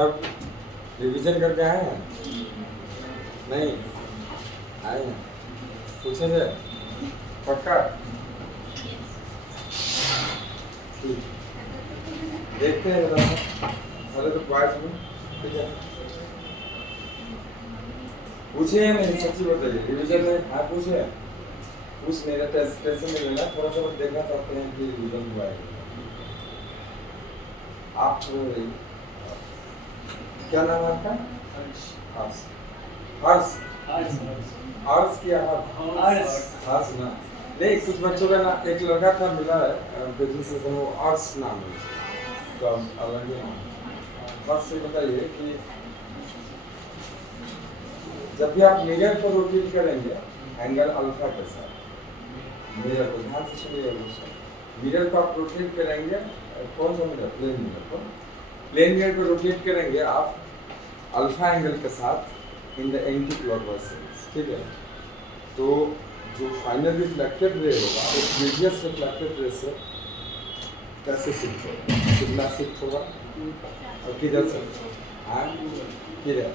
कब रिवीजन करके आए हैं? नहीं आए हैं, पूछेंगे पक्का? ठीक, देखते हैं जरा, पहले तो क्वाइज में, ठीक है? पूछे या नहीं, सच्ची बताइए, रिवीजन में हाँ पूछे? पूछ नहीं रहे, टेंशन नहीं लेना, थोड़ा सा देखना चाहते हैं कि रिवीजन हुआ है। आप क्या नाम है आपका? हर्ष। हर्ष हर्ष क्या हर्ष ना? नहीं, कुछ बच्चों का ना, एक लड़का था मिला है बिजनेस से, वो हर्ष नाम है उसका, तो अलग ही नाम है। बस ये बताइए कि जब भी आप मिरर को रोटेट करेंगे एंगल अल्फा के साथ, मिरर को ध्यान से सुनिए, मिरर को आप रोटेट करेंगे, कौन सा मिरर? प्लेन मिरर को, प्लेन मिरर को रोटेट करेंगे आप अल्फा एंगल के साथ in the anti clockwise sense, ठीक है? तो जो फाइनल रिफ्लेक्टेड रे होगा वो प्रीवियस रिफ्लेक्टेड रे से कैसे शिफ्ट होगा, कितना शिफ्ट होगा और किधर से? हाँ किधर?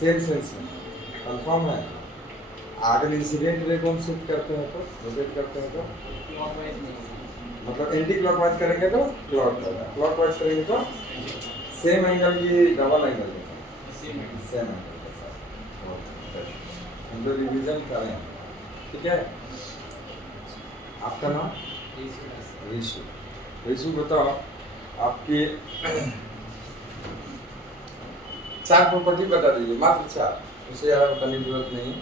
सेम सेंस में कंफर्म है? अगर इंसिडेंट रे को हम शिफ्ट करते हैं तो, रोटेट करते हैं तो, मतलब एंटी क्लॉकवाइज करेंगे तो क्लॉकवाइज करेंगे तो सेम एंगल की डबल एंगल के साथ, सेम एंगल के साथ हम लोग रिवीजन करें, ठीक है? आपका नाम? ऋषु। ऋषु बताओ, आपकी 4 प्रॉपर्टी बता दीजिए, मात्र 4, उससे ज़्यादा बताने की जरूरत नहीं।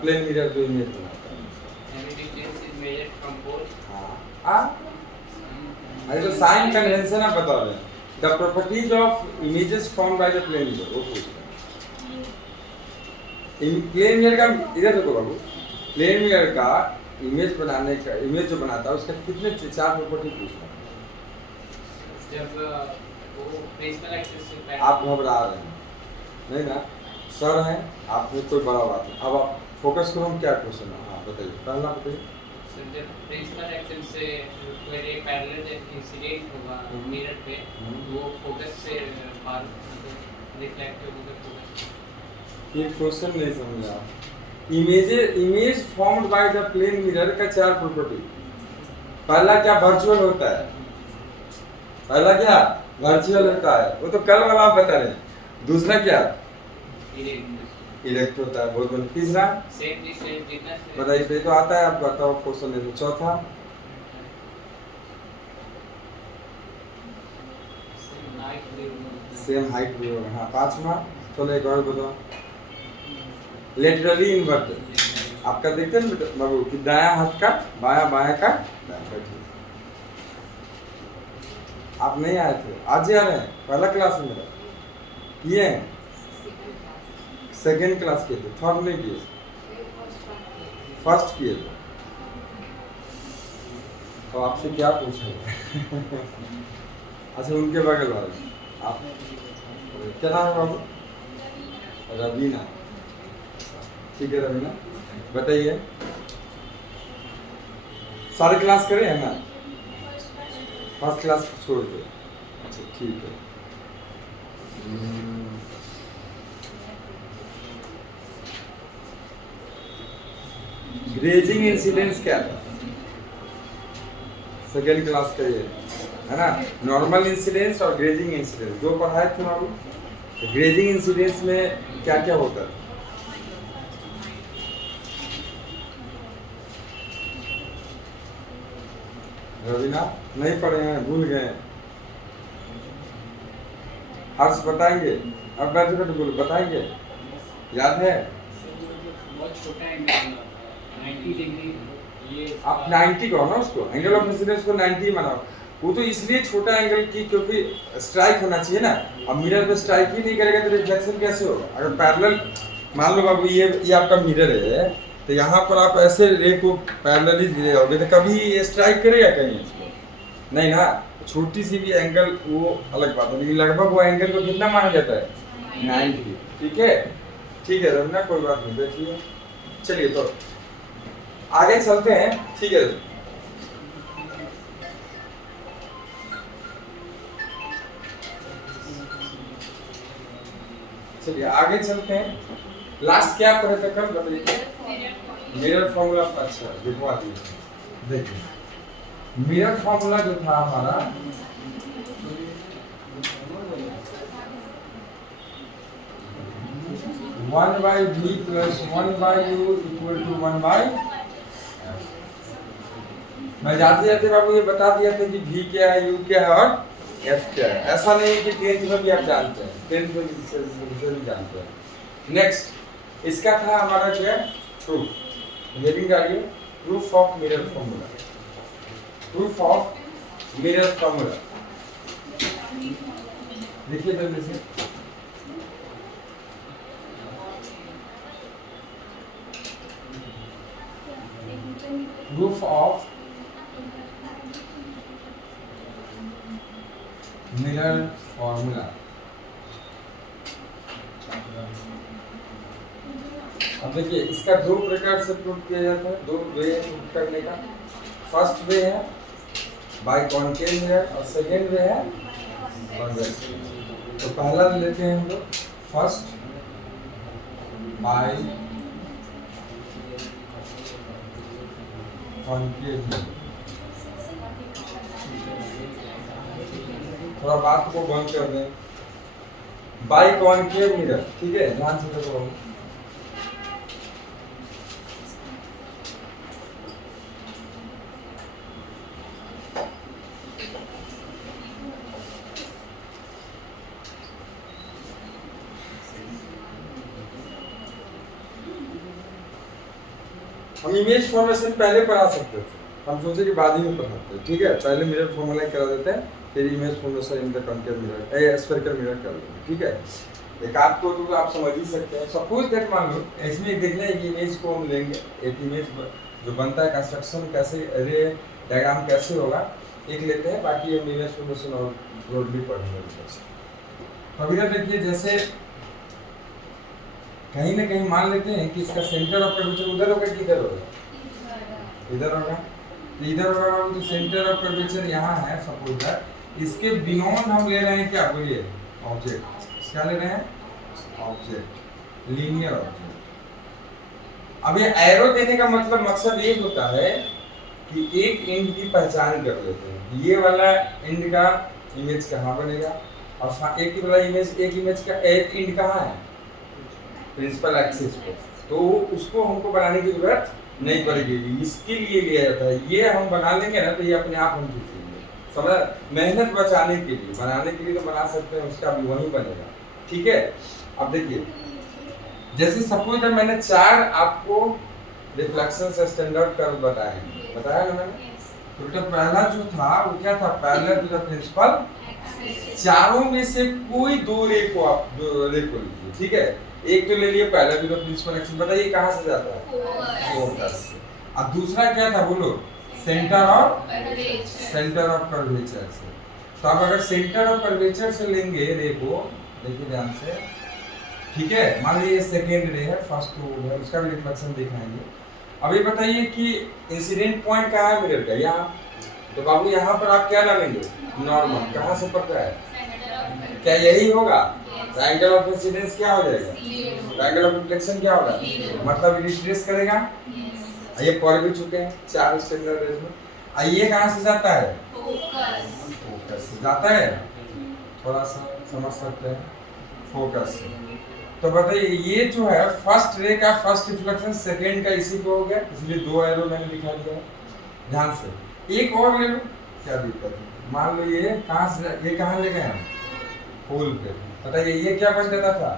प्लेन मिरर जो इमेज बनाता है, अरे तो साइन कन्वेंशन आप बता रहे हैं, the properties of images formed by the plane mirror, वो पूछ रहे हैं। प्लेन मिरर का, इधर देखो बाबू, प्लेन मिरर का इमेज बनाने का, इमेज जो बनाता है उसका कितने 4 प्रॉपर्टी पूछता है? जब वो प्रिंसिपल एक्सिस से आप घबरा रहे हैं नहीं ना, सर हैं आप में, कोई बड़ा बात नहीं। अब आप फोकस करो, क्या क्वेश्चन है? हाँ बताइए, पहला बताइए। जब प्रिंसिपल एक्सिस से कोई रे पैरेलल इंसिडेंट होगा मिरर पे, वो फोकस से बाहर रिफ्लेक्ट होगा फोकस। ये क्वेश्चन नहीं समझा। Image formed by the plane mirror का 4 प्रॉपर्टी। पहला क्या? वर्चुअल होता है। पहला क्या? वर्चुअल होता है, वो तो कल वाला आप बता रहे हैं। दूसरा क्या? इरेक्ट होता है, बहुत बढ़िया। तीसरा बताइए, तो आता है, आप बताओ क्वेश्चन नहीं। चौथा सेम हाइट भी होगा, हाँ। पांचवा चलो एक और बताओ, लेटरली इन्वर्टेड। आपका देखते हैं बाबू कि दायां हाथ का बायां, बायां का दायां। आप नहीं आए थे, आज ही आ रहे हैं? पहला क्लास में मेरा किए हैं, सेकेंड क्लास किए थे, थर्ड नहीं किए, फर्स्ट किए थे। तो आपसे क्या पूछेंगे? अच्छा उनके बगल वाले, आप क्या नाम है बाबू? रवीना। ठीक है रवीना, बताइए। सारे क्लास करें है ना? फर्स्ट क्लास छोड़ दो। अच्छा ठीक है। ग्रेजिंग इंसिडेंस क्या था? सेकेंड क्लास का ये है ना, नॉर्मल इंसिडेंस और ग्रेजिंग इंसिडेंस दो पढ़ाए थे बाबू। तो ग्रेजिंग इंसिडेंस में क्या क्या होता है? रवीना नहीं पढ़े हैं, भूल गए। हर्ष बताएंगे? अब बैठे बैठे बोलो, बताएंगे? याद है? बहुत छोटा एंगल 90 डिग्री, ये आप 90 कहो ना उसको, एंगल ऑफ इंसिडेंस को 90 बनाओ। वो तो इसलिए छोटा एंगल की क्योंकि स्ट्राइक होना चाहिए ना। अब मिरर पे स्ट्राइक ही नहीं करेगा तो रिफ्लेक्शन कैसे होगा? अगर पैरेलल मान लो बाबू ये आपका मिरर है, तो यहाँ पर आप ऐसे रे को पैरेलली दे होगे तो कभी ये स्ट्राइक करेगा कहीं इसको? नहीं ना। छोटी सी भी एंगल वो अलग बात है, लेकिन लगभग वो एंगल को कितना माना जाता है? 90। ठीक है, ठीक है रमना, कोई बात नहीं, बैठिए। चलिए तो आगे चलते हैं, ठीक है। चलिए आगे चलते हैं। लास्ट क्या पढ़े थे कल बताइए? Mirror formula. अच्छा देखो आती देखिए मिरर फॉर्मूला जो था हमारा, one by v plus one by u equal to one by. मैं जाते जाते बाबू ये बता दिया था कि v क्या है, u क्या है और f क्या है। ऐसा नहीं कि 10th में भी आप जानते हैं, 10th में भी जानते हैं। नेक्स्ट इसका था हमारा क्या, प्रूफ। हेडिंग आ गई proof of mirror formula. Proof of mirror formula देखिए जल्दी से। Proof of mirror formula. अब देखिए इसका दो प्रकार से प्रूफ किया जाता है, दो वे है प्रूफ करने का। फर्स्ट वे है बाय कॉन्केव मिरर और सेकेंड वे है कॉन्वेक्स। तो पहला लेते हैं हम लोग फर्स्ट बाय कॉन्केव मिरर। थोड़ा बात को बंद कर दें। बाय कॉन्केव मिरर, ठीक है, ध्यान से देखो। हम इमेज फॉर्मेशन पहले पढ़ा सकते थे, हम सोचे कि बाद ही में पढ़ाते हैं, ठीक है। पहले मिरर फॉर्मूला करा देते हैं, फिर image formation in the concave mirror spherical mirror कर देंगे, ठीक है। एक आपको तो आप समझ ही सकते हैं। सपोज दैट मान लो इसमें देखना है कि इमेज को हम लेंगे, एक इमेज जो बनता है कंस्ट्रक्शन कैसे, रे डायग्राम कैसे होगा, एक लेते हैं, बाकी हम इमेज फॉर्मेशन और ब्रॉडली पढ़ेंगे। तो अभी देखिए जैसे कहीं ना कहीं मान लेते हैं कि इसका सेंटर ऑफ कर्वेचर उधर होगा कि इधर होगा, इधर होगा। तो इधर होगा तो सेंटर ऑफ कर्वेचर यहाँ है सपोज दैट। इसके बियॉन्ड हम ले रहे हैं क्या, बोलिए, ऑब्जेक्ट। क्या ले रहे हैं, ऑब्जेक्ट, लीनियर ऑब्जेक्ट। अब ये एरो देने का मतलब मकसद ये होता है कि एक एंड की पहचान कर लेते हैं, ये वाला एंड का इमेज कहाँ बनेगा और एक वाला इमेज, एक इमेज का एक एंड कहाँ है, प्रिंसिपल एक्सिस पे। तो उसको हमको बनाने की जरूरत नहीं पड़ेगी, इसके लिए लिया जाता है। ये हम बना लेंगे ना तो ये अपने आप हम खींच लेंगे, समझ। मेहनत बचाने के लिए, बनाने के लिए तो बना सकते हैं, उसका भी वही बनेगा, ठीक है। अब देखिए जैसे सपोज जब मैंने 4 आपको रिफ्लेक्शन से स्टैंडर्ड कर्व बताया ना मैंने। तो बेटा पहला जो था वो क्या था, पैरेलल टू द प्रिंसिपल। चारों में से कोई दो रे को आप लीजिए, ठीक है। एक तो ले लिए parallel to the principal axis, बताइए कहां से जाता है, फोकस से। अब दूसरा क्या था बोलो, सेंटर ऑफ कर्वेचर से। तो अब अगर सेंटर ऑफ कर्वेचर से लेंगे रे को, देखिए ध्यान से, ठीक है। मान लीजिए सेकेंड रे है, फर्स्ट तो है, उसका भी रिफ्लेक्शन दिखाएंगे। अभी बताइए कि इंसिडेंट पॉइंट कहाँ है मिरर का, यहाँ। तो बाबू यहाँ पर आप क्या डालेंगे, नॉर्मल। कहाँ से पड़ता है, क्या यही होगा, एंगल ऑफ इंसिडेंस क्या हो जाएगा, एंगल ऑफ रिफ्लेक्शन क्या होगा, मतलब रिट्रेस करेगा। ये पढ़ भी चुके हैं 4 स्टैंडर्ड रेज में। ये कहाँ से जाता है, फोकस से जाता है, थोड़ा सा समझ सकते हैं, फोकस से। तो बताइए ये जो है फर्स्ट रे का फर्स्ट रिफ्लेक्शन सेकेंड का इसी पे हो गया, इसलिए 2 एरो मैंने दिखा दिया है। ध्यान से एक और ले लो, क्या दिक्कत है। मान लो ये कहाँ से, ये कहाँ ले गए हम, होल पे। बताइए ये क्या बन जाता था,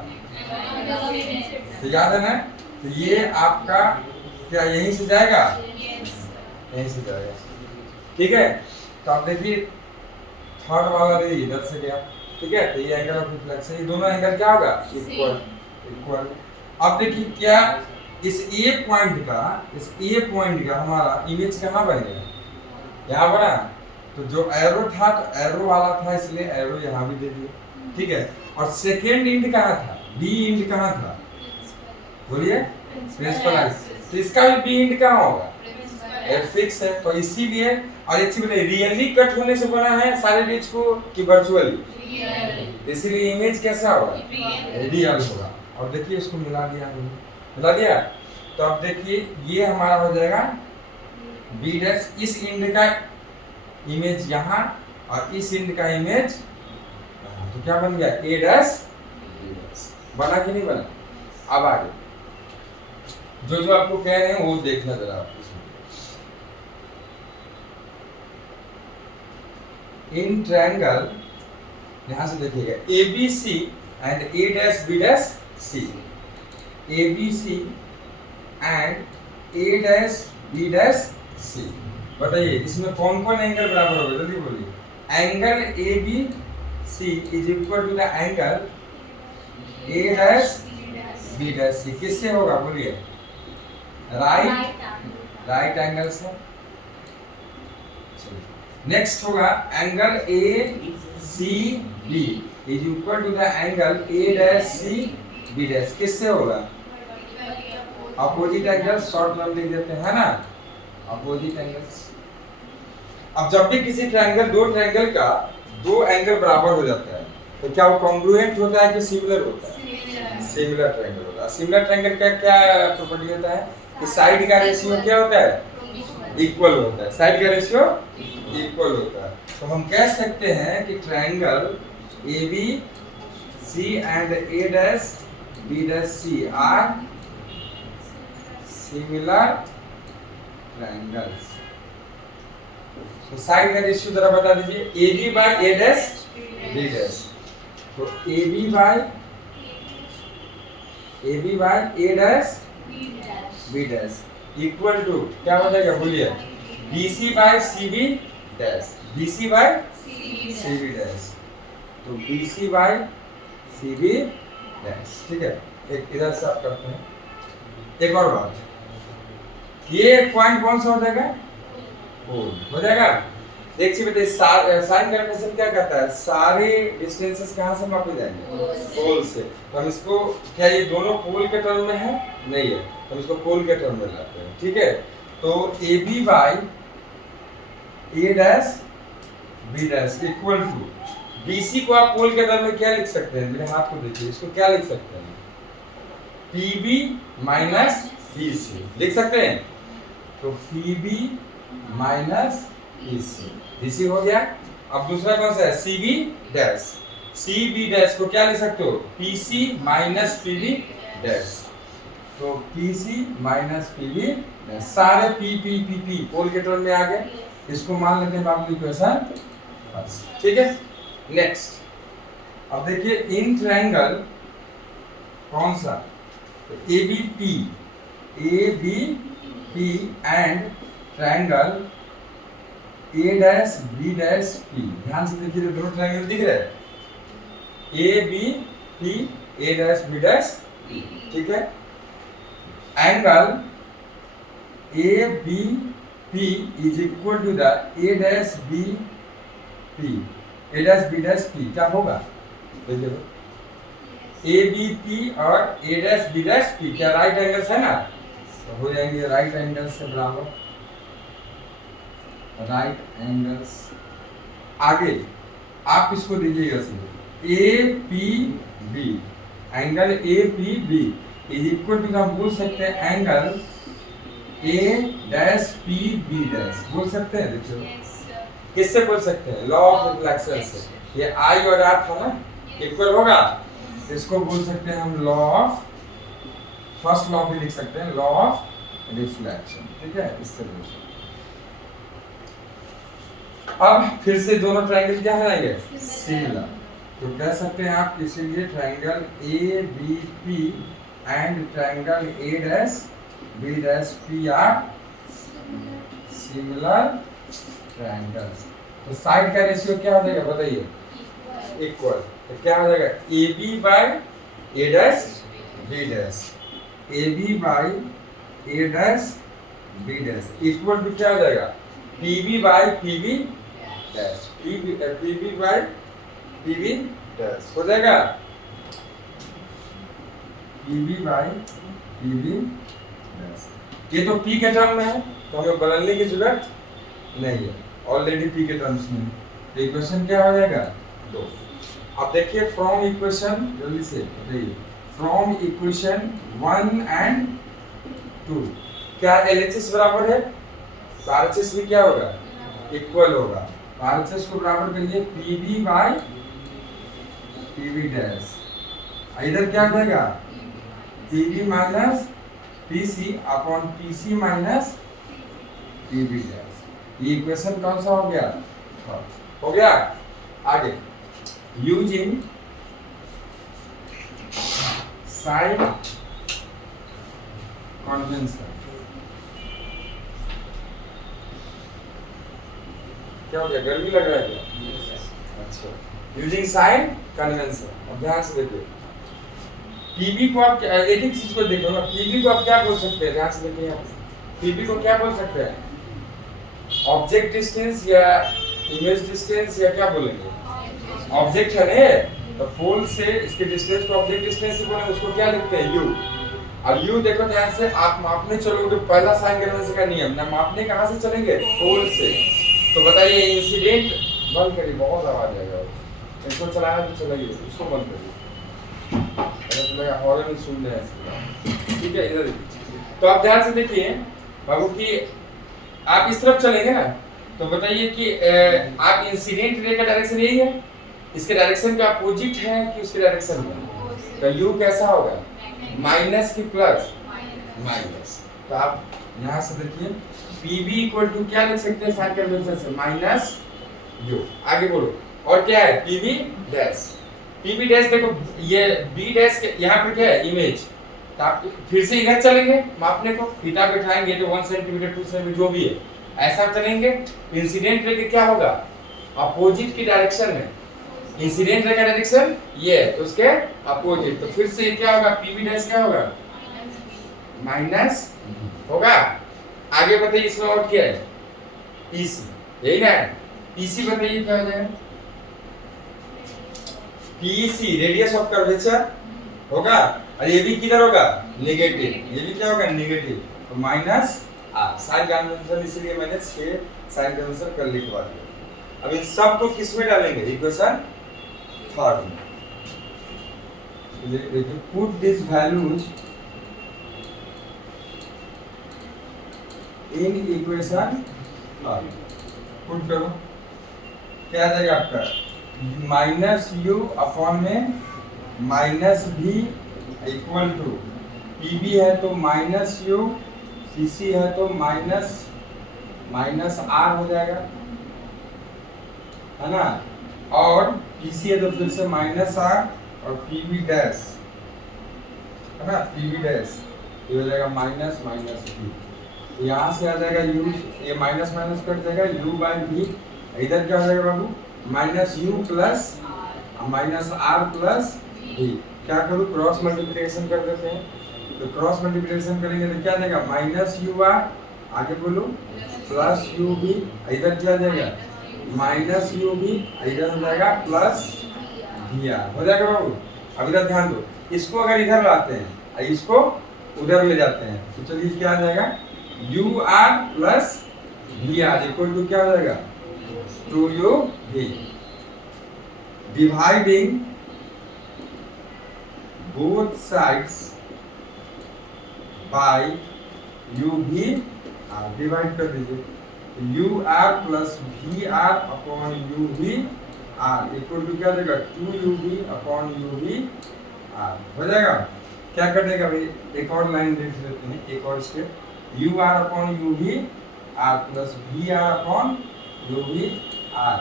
तो याद है ना। तो ये आपका क्या यहीं से जाएगा, यहीं से जाएगा, ठीक है। तो आप देखिए थर्ड वाला रे इधर से गया, ठीक है। तो ये एंगल ऑफ रिफ्लेक्शन, ये दोनों एंगल क्या होगा, इक्वल। अब देखिए क्या इस ए पॉइंट का हमारा इमेज कहाँ बन गया, यहाँ बना। तो जो एरो था तो एरो वाला था, इसलिए एरो यहाँ भी दे दिए, ठीक है। और सेकेंड इंड कहाँ था, बी इंड कहाँ था, बोलिए, प्रिंसिपल एक्सिस। तो इसका भी बी इंड कहाँ होगा, एफ फिक्स है, तो इसीलिए। और एक चीज बताइए, रियली कट होने से बना है सारे एज को कि वर्चुअली? इसीलिए इमेज कैसा होगा? रियल होगा। और देखिए इसको मिला दिया हमने, मिला दिया। तो अब देखिए ये हमारा हो जाएगा बी डैश, इस इंड का इमेज यहाँ और इस इंड का इमेज यहाँ। तो क्या बन गया? ए डैश बी डैश। बना कि नहीं बना? अब आगे जो जो आपको कह रहे हैं वो देखना जरा आप। इन ट्रायंगल, यहां से देखिएगा, A B C and A dash B dash C, A B C and A dash B dash C. बताइए इसमें कौन कौन एंगल बराबर होगा? जल्दी बोलिए। Angle A B C is equal to the angle A dash B dash C. किससे होगा? बोलिए। राइट एंगल से। नेक्स्ट होगा angle A C B is equal to the angle A dash C B dash. किससे होगा? Opposite angle, short नाम लिख देते हैं ना, अपोजिट एंगल्स। अब जब भी किसी ट्रायंगल, दो ट्रायंगल का दो एंगल बराबर हो जाता है तो क्या वो कॉन्ग्रुएंट होता है कि सिमिलर होता है? सिमिलर ट्रायंगल होता है। सिमिलर ट्रायंगल का क्या प्रॉपर्टी होता है कि साइड का रेशियो क्या होता है? इक्वल होता है। साइड का रेशियो इक्वल होता है। तो हम कह सकते हैं कि triangle A B C and A dash B dash C are similar triangles. तो साइड का रेशियो जरा बता दीजिए। A B by A dash B dash, तो A B by A dash B dash equal to क्या हो जाएगा? बोलिए। B C by C B dash, B C by C B dash, तो B C by C B dash. ठीक है, एक इधर से आप करते हैं। एक और बात, ये पॉइंट कौन सा हो जाएगा? पोल हो जाएगा। देखिए बेटे, साइन कन्वेंशन क्या कहता है? सारे डिस्टेंसेस कहाँ से मापे जाएंगे? पोल से। तो हम इसको, क्या ये दोनों पोल के टर्म में है? नहीं है, हम इसको पोल के टर्म में लाते हैं। ठीक है, तो A B by A dash B dash equal to B C को आप पोल के टर्म में क्या लिख सकते हैं? मेरे हाथ को देखिए, इसको क्या लिख सकते हैं? P B minus B C लिख सकते हैं। तो P B minus B C हो गया। अब दूसरा कौन सा है? C B dash, C B dash को क्या लिख सकते हो? P C minus P B dash, तो P C minus P B dash. सारे P P P P pole के टर्म में आ गए। इसको मान लेते हैं बाबू इक्वेशन। बस ठीक है। नेक्स्ट, अब देखिए इन ट्रायंगल कौन सा? A B P and triangle A dash B dash P. ध्यान से देखिए, दोनों ट्रायंगल दिख रहे हैं, A B P A dash B dash P. ठीक है, angle A B P is equal to the A dash B P, A dash B dash P. क्या होगा? देखिए, ए बी पी और A dash B dash P क्या right angles है ना? तो हो जाएंगे राइट एंगल्स से बराबर, राइट एंगल्स। आगे आप इसको दीजिएगा सिर्फ A P B, angle A P B is equal to, हम बोल सकते हैं angle A dash P B dash बोल सकते हैं। देखिए किससे बोल सकते हैं? लॉ ऑफ रिफ्लेक्शन से। ये आई और आर था ना, इक्वल होगा, इसको बोल सकते हैं हम लॉ ऑफ, फर्स्ट लॉ भी लिख सकते हैं, लॉ ऑफ रिफ्लेक्शन। ठीक है, इस तरह से। अब फिर से दोनों ट्रायंगल क्या बनाएंगे? सिमिलर। तो कह सकते हैं आप इसीलिए triangle A B P and triangle A dash B dash P are similar triangles. तो साइड का रेशियो क्या हो जाएगा? बताइए। इक्वल। तो क्या हो जाएगा? A B by A dash B dash, A B by A dash B dash equal to क्या हो जाएगा? P B by P B dash, P B by P B dash हो जाएगा। P B by P B dash, ये तो P के term में है, तो हमें बदलने की जरूरत नहीं है, ऑलरेडी पी के टर्म्स में। तो इक्वेशन क्या हो जाएगा 2। अब देखिए फ्रॉम इक्वेशन, जल्दी से बताइए, फ्रॉम इक्वेशन 1 एंड 2 क्या LHS बराबर है? तो RHS भी क्या होगा? इक्वल होगा। तो RHS को बराबर करिए PV बाय PV डैश। इधर क्या हो जाएगा? PV minus PC upon PC minus PV dash. ये इक्वेशन कौन सा हो गया? हो गया। आगे यूजिंग साइन कन्वेंशन। क्या हो गया? गर्मी लग रहा है क्या? अच्छा, यूजिंग साइन कन्वेंशन। अब ध्यान से देखिए, पीबी को आप एक एक चीज को देखो ना, पीबी को आप क्या बोल सकते हैं? ध्यान से देखिए, यहाँ पीबी को क्या बोल सकते हैं? ऑब्जेक्ट डिस्टेंस या इमेज डिस्टेंस या क्या बोलेंगे? ऑब्जेक्ट है ना, तो पोल से इसके डिस्टेंस को ऑब्जेक्ट डिस्टेंस से बोले, उसको क्या लिखते हैं? यू। और यू देखो ध्यान से, आप मापने चलोगे, पहला साइन कन्वेंशन का नियम ना, मापने कहाँ से चलेंगे? पोल से। तो बताइए इंसिडेंट, बंद करिए, बहुत आवाज आएगा, इसको चलाना तो चलाइए, उसको बंद करिए, अगर तुम्हें हॉर्न सुन रहे हैं, ठीक है? इधर तो आप ध्यान से देखिए बाबू कि आप इस तरफ चलेंगे ना, तो बताइए कि आप इंसिडेंट रे का डायरेक्शन यही है, इसके डायरेक्शन के अपोजिट है कि उसके डायरेक्शन में? तो यू कैसा होगा? माइनस की प्लस? माइनस। तो आप यहाँ से देखिए PV इक्वल टू क्या लिख सकते हैं साइन कन्वेंशन से? Minus you. आगे बोलो, और क्या है? PV dash. PV डैश देखो, ये B डैश यहाँ पे क्या है? इमेज। तो आप फिर से इधर चलेंगे मापने को, थीटा बैठाएंगे तो 1 सेंटीमीटर 2 सेंटीमीटर जो भी है, ऐसा चलेंगे। इंसिडेंट रे के क्या होगा? अपोजिट की डायरेक्शन में। इंसिडेंट रे का डायरेक्शन ये है, तो उसके अपोजिट। तो फिर से क्या होगा? PV डैश क्या होगा? माइनस होगा। आगे बताइए इसमें और क्या है? PC, यही ना? PC बताइए क्या हो जाएगा? PEC रेडियस ऑफ कर्वेचर होगा, और ये भी किधर होगा? नेगेटिव। ये भी क्या होगा? नेगेटिव। तो माइनस R। साइन कन्वेंशन इसलिए मैंने 6 साइन कन्वेंशन कर लिखवा दिया। अब इन सब को किस में डालेंगे? इक्वेशन 3 में। देखिए, put this values in equation 3। Put करो, क्या आ जाएगा आपका? माइनस यू अपॉन में माइनस भी इक्वल टू PB है तो माइनस यू, CC है तो माइनस R हो जाएगा, है ना? और PC है तो फिर से माइनस R, और PB डैश, है ना? PB डैश ये हो जाएगा माइनस B। तो यहाँ से आ जाएगा U, ये माइनस माइनस कट जाएगा, U बाई V। इधर क्या हो जाएगा बाबू? Minus U plus minus R plus V। क्या करूँ? क्रॉस मल्टीप्लिकेशन कर देते हैं। तो क्रॉस मल्टीप्लिकेशन करेंगे तो क्या आ जाएगा? माइनस UR, आगे बोलो, प्लस UV। इधर क्या आ जाएगा? माइनस UV, इधर हो जाएगा प्लस VR। हो जाएगा बाबू? अब इधर ध्यान दो, इसको अगर इधर लाते हैं, इसको उधर ले जाते हैं, तो चलिए क्या आ जाएगा? UR plus VR equal to क्या हो जाएगा? 2UV। Dividing both sides by UV R। Divide कर दीजिए, UR plus VR upon UV R equal to क्या देगा? 2UV upon UV R। हो जाएगा? क्या कटेगा भाई? एक और लाइन लिख लेते हैं, एक और step, UR upon UV R plus VR upon UV R,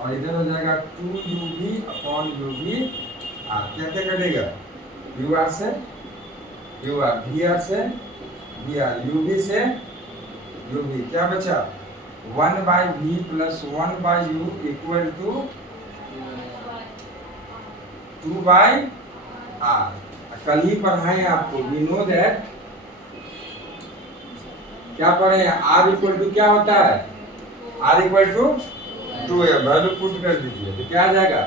और इधर हो जाएगा 2UV अपॉन UV R। क्या क्या कटेगा? UR से UR, VR से VR, UV से UV। क्या बचा? 1 by V plus 1 by U equal to 2 by R। कल ही पढ़ाए आपको, वी नो दैट, क्या पढ़े? R इक्वल टू क्या होता है? R इक्वल टू 2 है, वैल्यू पुट कर दीजिए तो क्या आ जाएगा?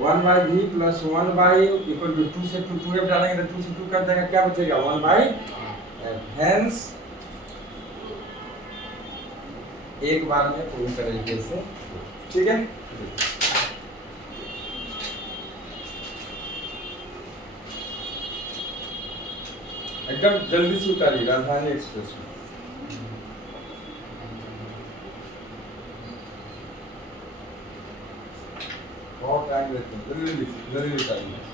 1 by V plus 1 by equal to 2 से 2 डालेंगे तो 2 से 2 कट जाएगा, क्या बचेगा? 1 बाई। हेंस एक बार में पूरी तरीके से, ठीक है। एकदम जल्दी से उतारिए राजधानी एक्सप्रेस में। बहुत टाइम लेते हैं, जल्दी जल्दी उतारिए।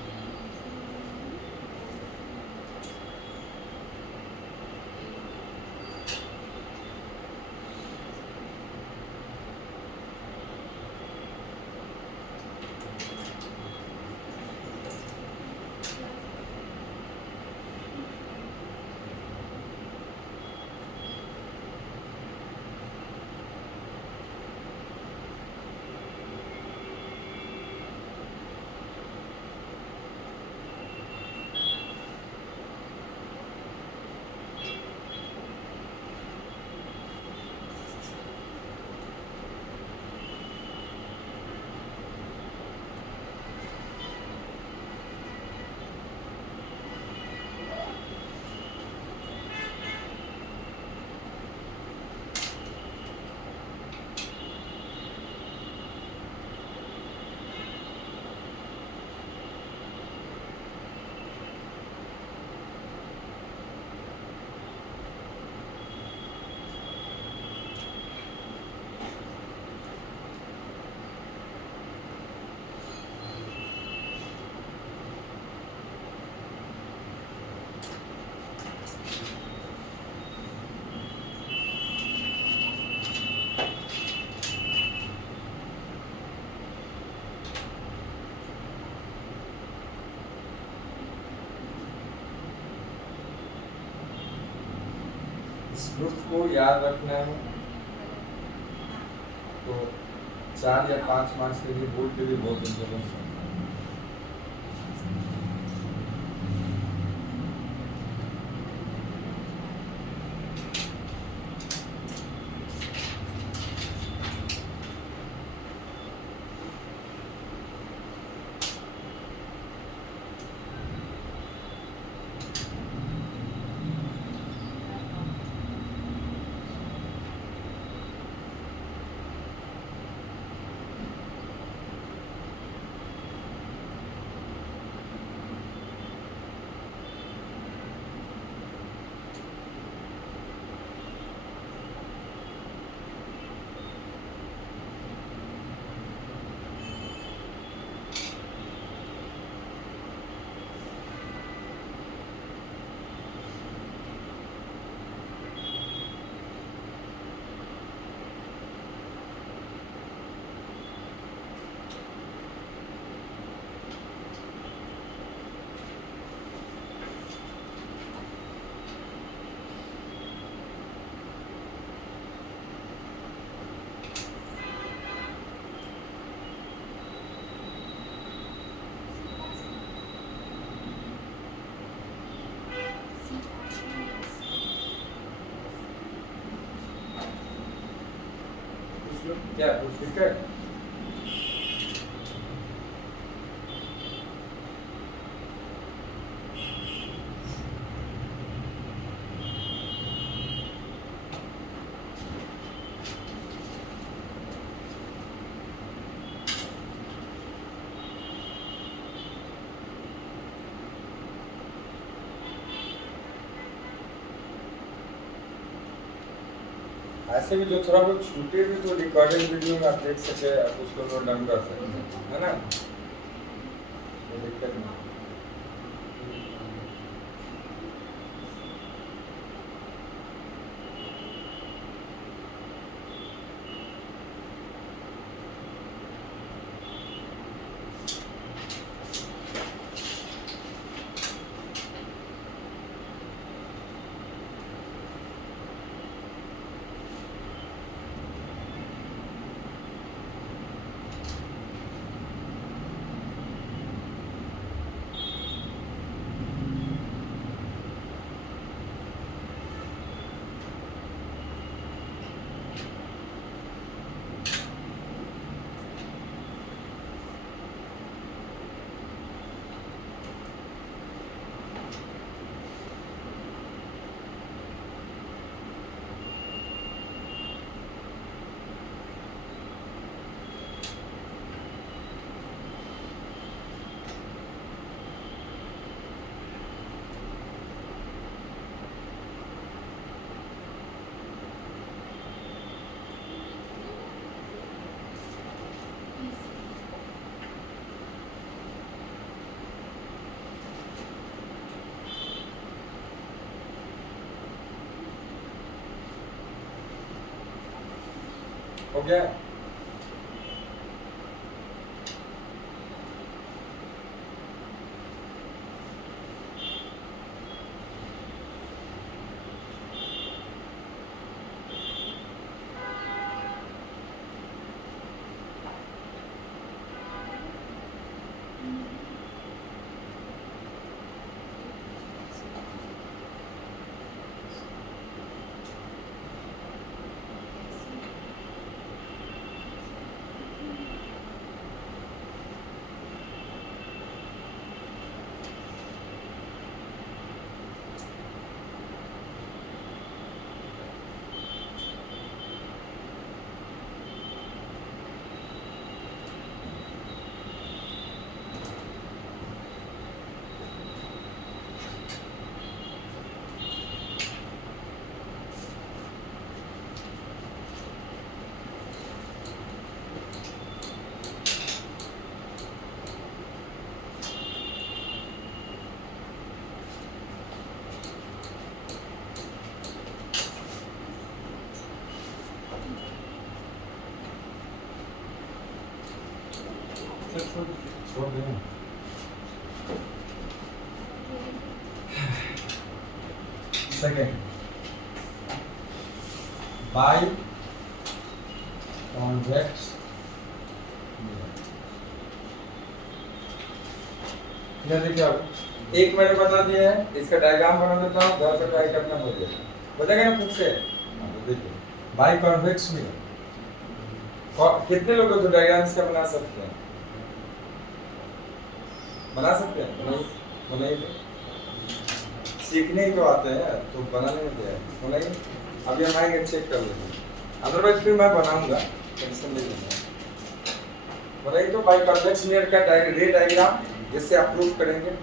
इस ग्रुप को याद रखना है तो 4 या 5 मार्क्स के लिए बोर्ड के लिए बहुत इम्पोर्टेंट है। क्या कुछ दिक्कत? ऐसे भी जो थोड़ा बहुत छूटे भी तो रिकॉर्डेड वीडियो में आप देख सके, आप उसको नोट डाउन कर सकते हैं, है ना? कोई दिक्कत नहीं। गया। छोड़ दें। Second, by convex mirror. देखिए आप एक मैंने बता दिया है, इसका डायग्राम बना देता हूँ, घर पे ट्राई करना हो जाएगा, बताएगा ना खुद से। तो देखिए बाई कॉन्वेक्स मिरर, कितने लोग तो डायग्राम इसका बना सकते हैं? बना सकते हैं? बनाइए तो सीखने ही तो आते हैं, तो बनाने में क्या है? बनाइए, अभी हम आएंगे चेक कर लेंगे, अदरवाइज फिर मैं बनाऊंगा, टेंशन नहीं लेना। बनाइए तो बाई कॉन्वेक्स मिरर का रे डायग्राम, जिससे आप प्रूफ करेंगे।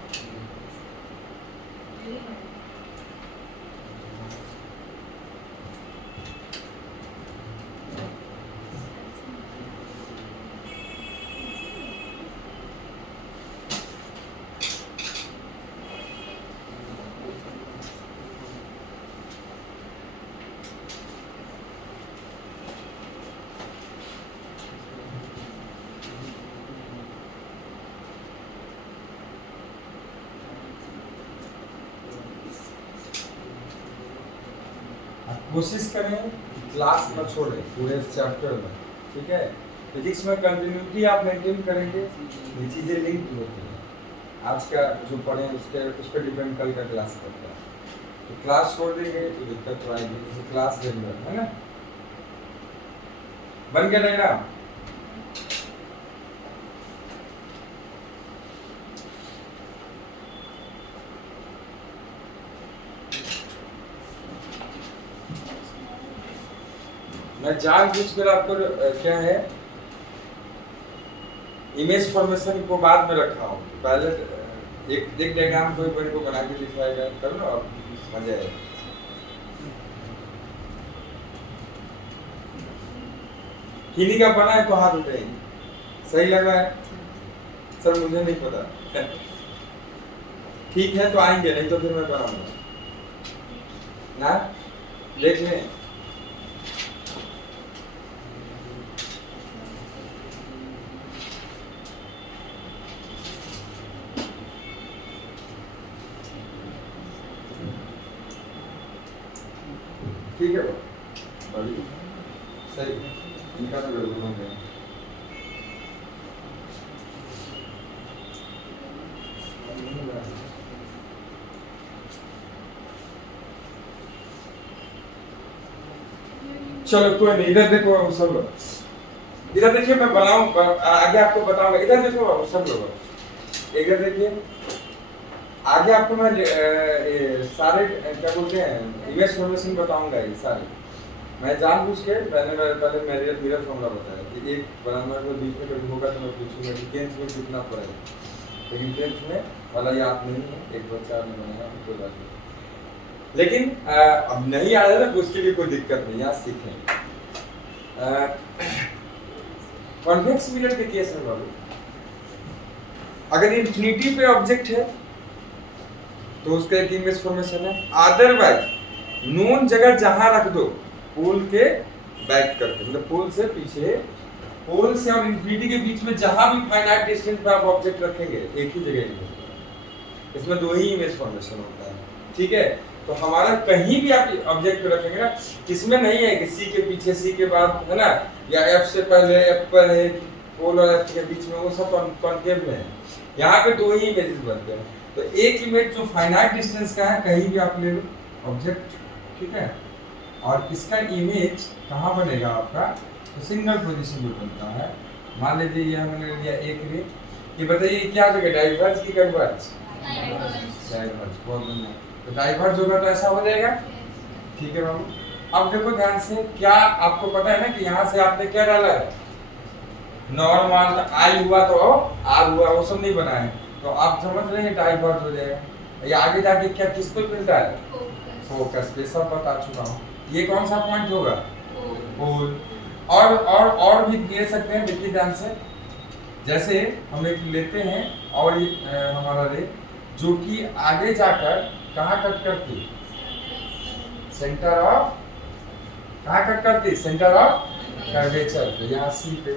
कोशिश करें क्लास में छोड़ें पूरे चैप्टर में, ठीक है? फिजिक्स में कंटिन्यूटी आप मेंटेन करेंगे, ये चीज़ें लिंक होती हैं। आज का जो पढ़ें उस पर डिपेंड कल का क्लास करता है। तो क्लास छोड़ देंगे तो दिक्कत तो आएगी, तो क्लास रेगुलर है ना, बन गया डायग्राम। मैं जानबूझकर आपको क्या है इमेज फॉर्मेशन को बाद में रखा हूँ, पहले एक डायग्राम कोई बड़े को बना के दिखाएगा तब ना आप मजा आएगा। किन्हीं का बना है तो हाथ उठाइए, सही लग रहा है? सर मुझे नहीं पता। ठीक है तो आएंगे, नहीं तो फिर मैं बनाऊंगा ना, देख लें। ठीक है बढ़िया, सही, इनका तो गड़बड़ हो गया। चलो कोई नहीं, इधर देखो सब लोग, इधर देखिए, मैं बनाऊं आगे आपको बताऊंगा। इधर देखो सब लोग, इधर देखिए, आगे आपको मैं सारे क्या बोलते हैं इमेज फॉर्मेशन बताऊंगा। ये सारे मैं जानबूझ के पहले मेरा फॉर्मूला बताया कि एक बनाना को बीच में कभी होगा तो मैं पूछूंगा कि 10th में कितना पड़ेगा, लेकिन 10th में वाला याद नहीं है, एक बच्चा ने बनाया, कोई बात नहीं। लेकिन अब नहीं आ रहा ना, उसके लिए कोई दिक्कत नहीं, यहाँ सीखेंगे। कॉन्वेक्स मिरर के केस में बाबू, अगर इन्फिनिटी पे ऑब्जेक्ट है तो उसका एक इमेज फॉर्मेशन है, अदरवाइज नोन जगह जहां रख दो, पोल के बैक करके, मतलब पोल से पीछे, पोल से और इंफिनिटी के बीच में जहां भी फाइनाइट डिस्टेंस पे आप ऑब्जेक्ट रखेंगे एक ही जगह इमेज, इसमें दो ही इमेज फॉर्मेशन होता है, ठीक है। तो हमारा कहीं भी आप ऑब्जेक्ट को रखेंगे ना, इसमें नहीं है कि सी के पीछे सी के बाद, है ना, या एफ से पहले एफ पर है, पोल और एफ के बीच में, वो सब कॉन्केव में है। यहाँ पे दो ही इमेजेस बनते हैं। तो एक इमेज जो फाइनाइट डिस्टेंस का है कहीं भी आप ले लो ऑब्जेक्ट, ठीक है, और इसका इमेज कहाँ बनेगा आपका, तो सिंगल पोजीशन में बनता है। मान लीजिए ये हमने लिया एक रे, ये बताइए क्या हो जाएगा, डाइवर्ज की कन्वर्ज, डाइवर्ज, बहुत बढ़िया। तो डाइवर्ज होगा तो ऐसा हो जाएगा, ठीक है बाबू। अब देखो ध्यान से, क्या आपको पता है ना कि यहाँ से आपने क्या डाला है, नॉर्मल आई हुआ तो आर हुआ, वो सब नहीं बना है, तो आप समझ रहे हैं डाइवर्ज हो जाएगा। ये आगे जाके क्या किस पे मिलता है, फोकस पे, सब बता चुका हूँ। ये कौन सा पॉइंट होगा, पोल। और भी ले सकते हैं, देखिए ध्यान से, जैसे हम एक लेते हैं और ये हमारा रे जो कि आगे जाकर कहाँ कट करती, सेंटर ऑफ, कहाँ कट करती, सेंटर ऑफ कर्वेचर पे, यहाँ सी पे,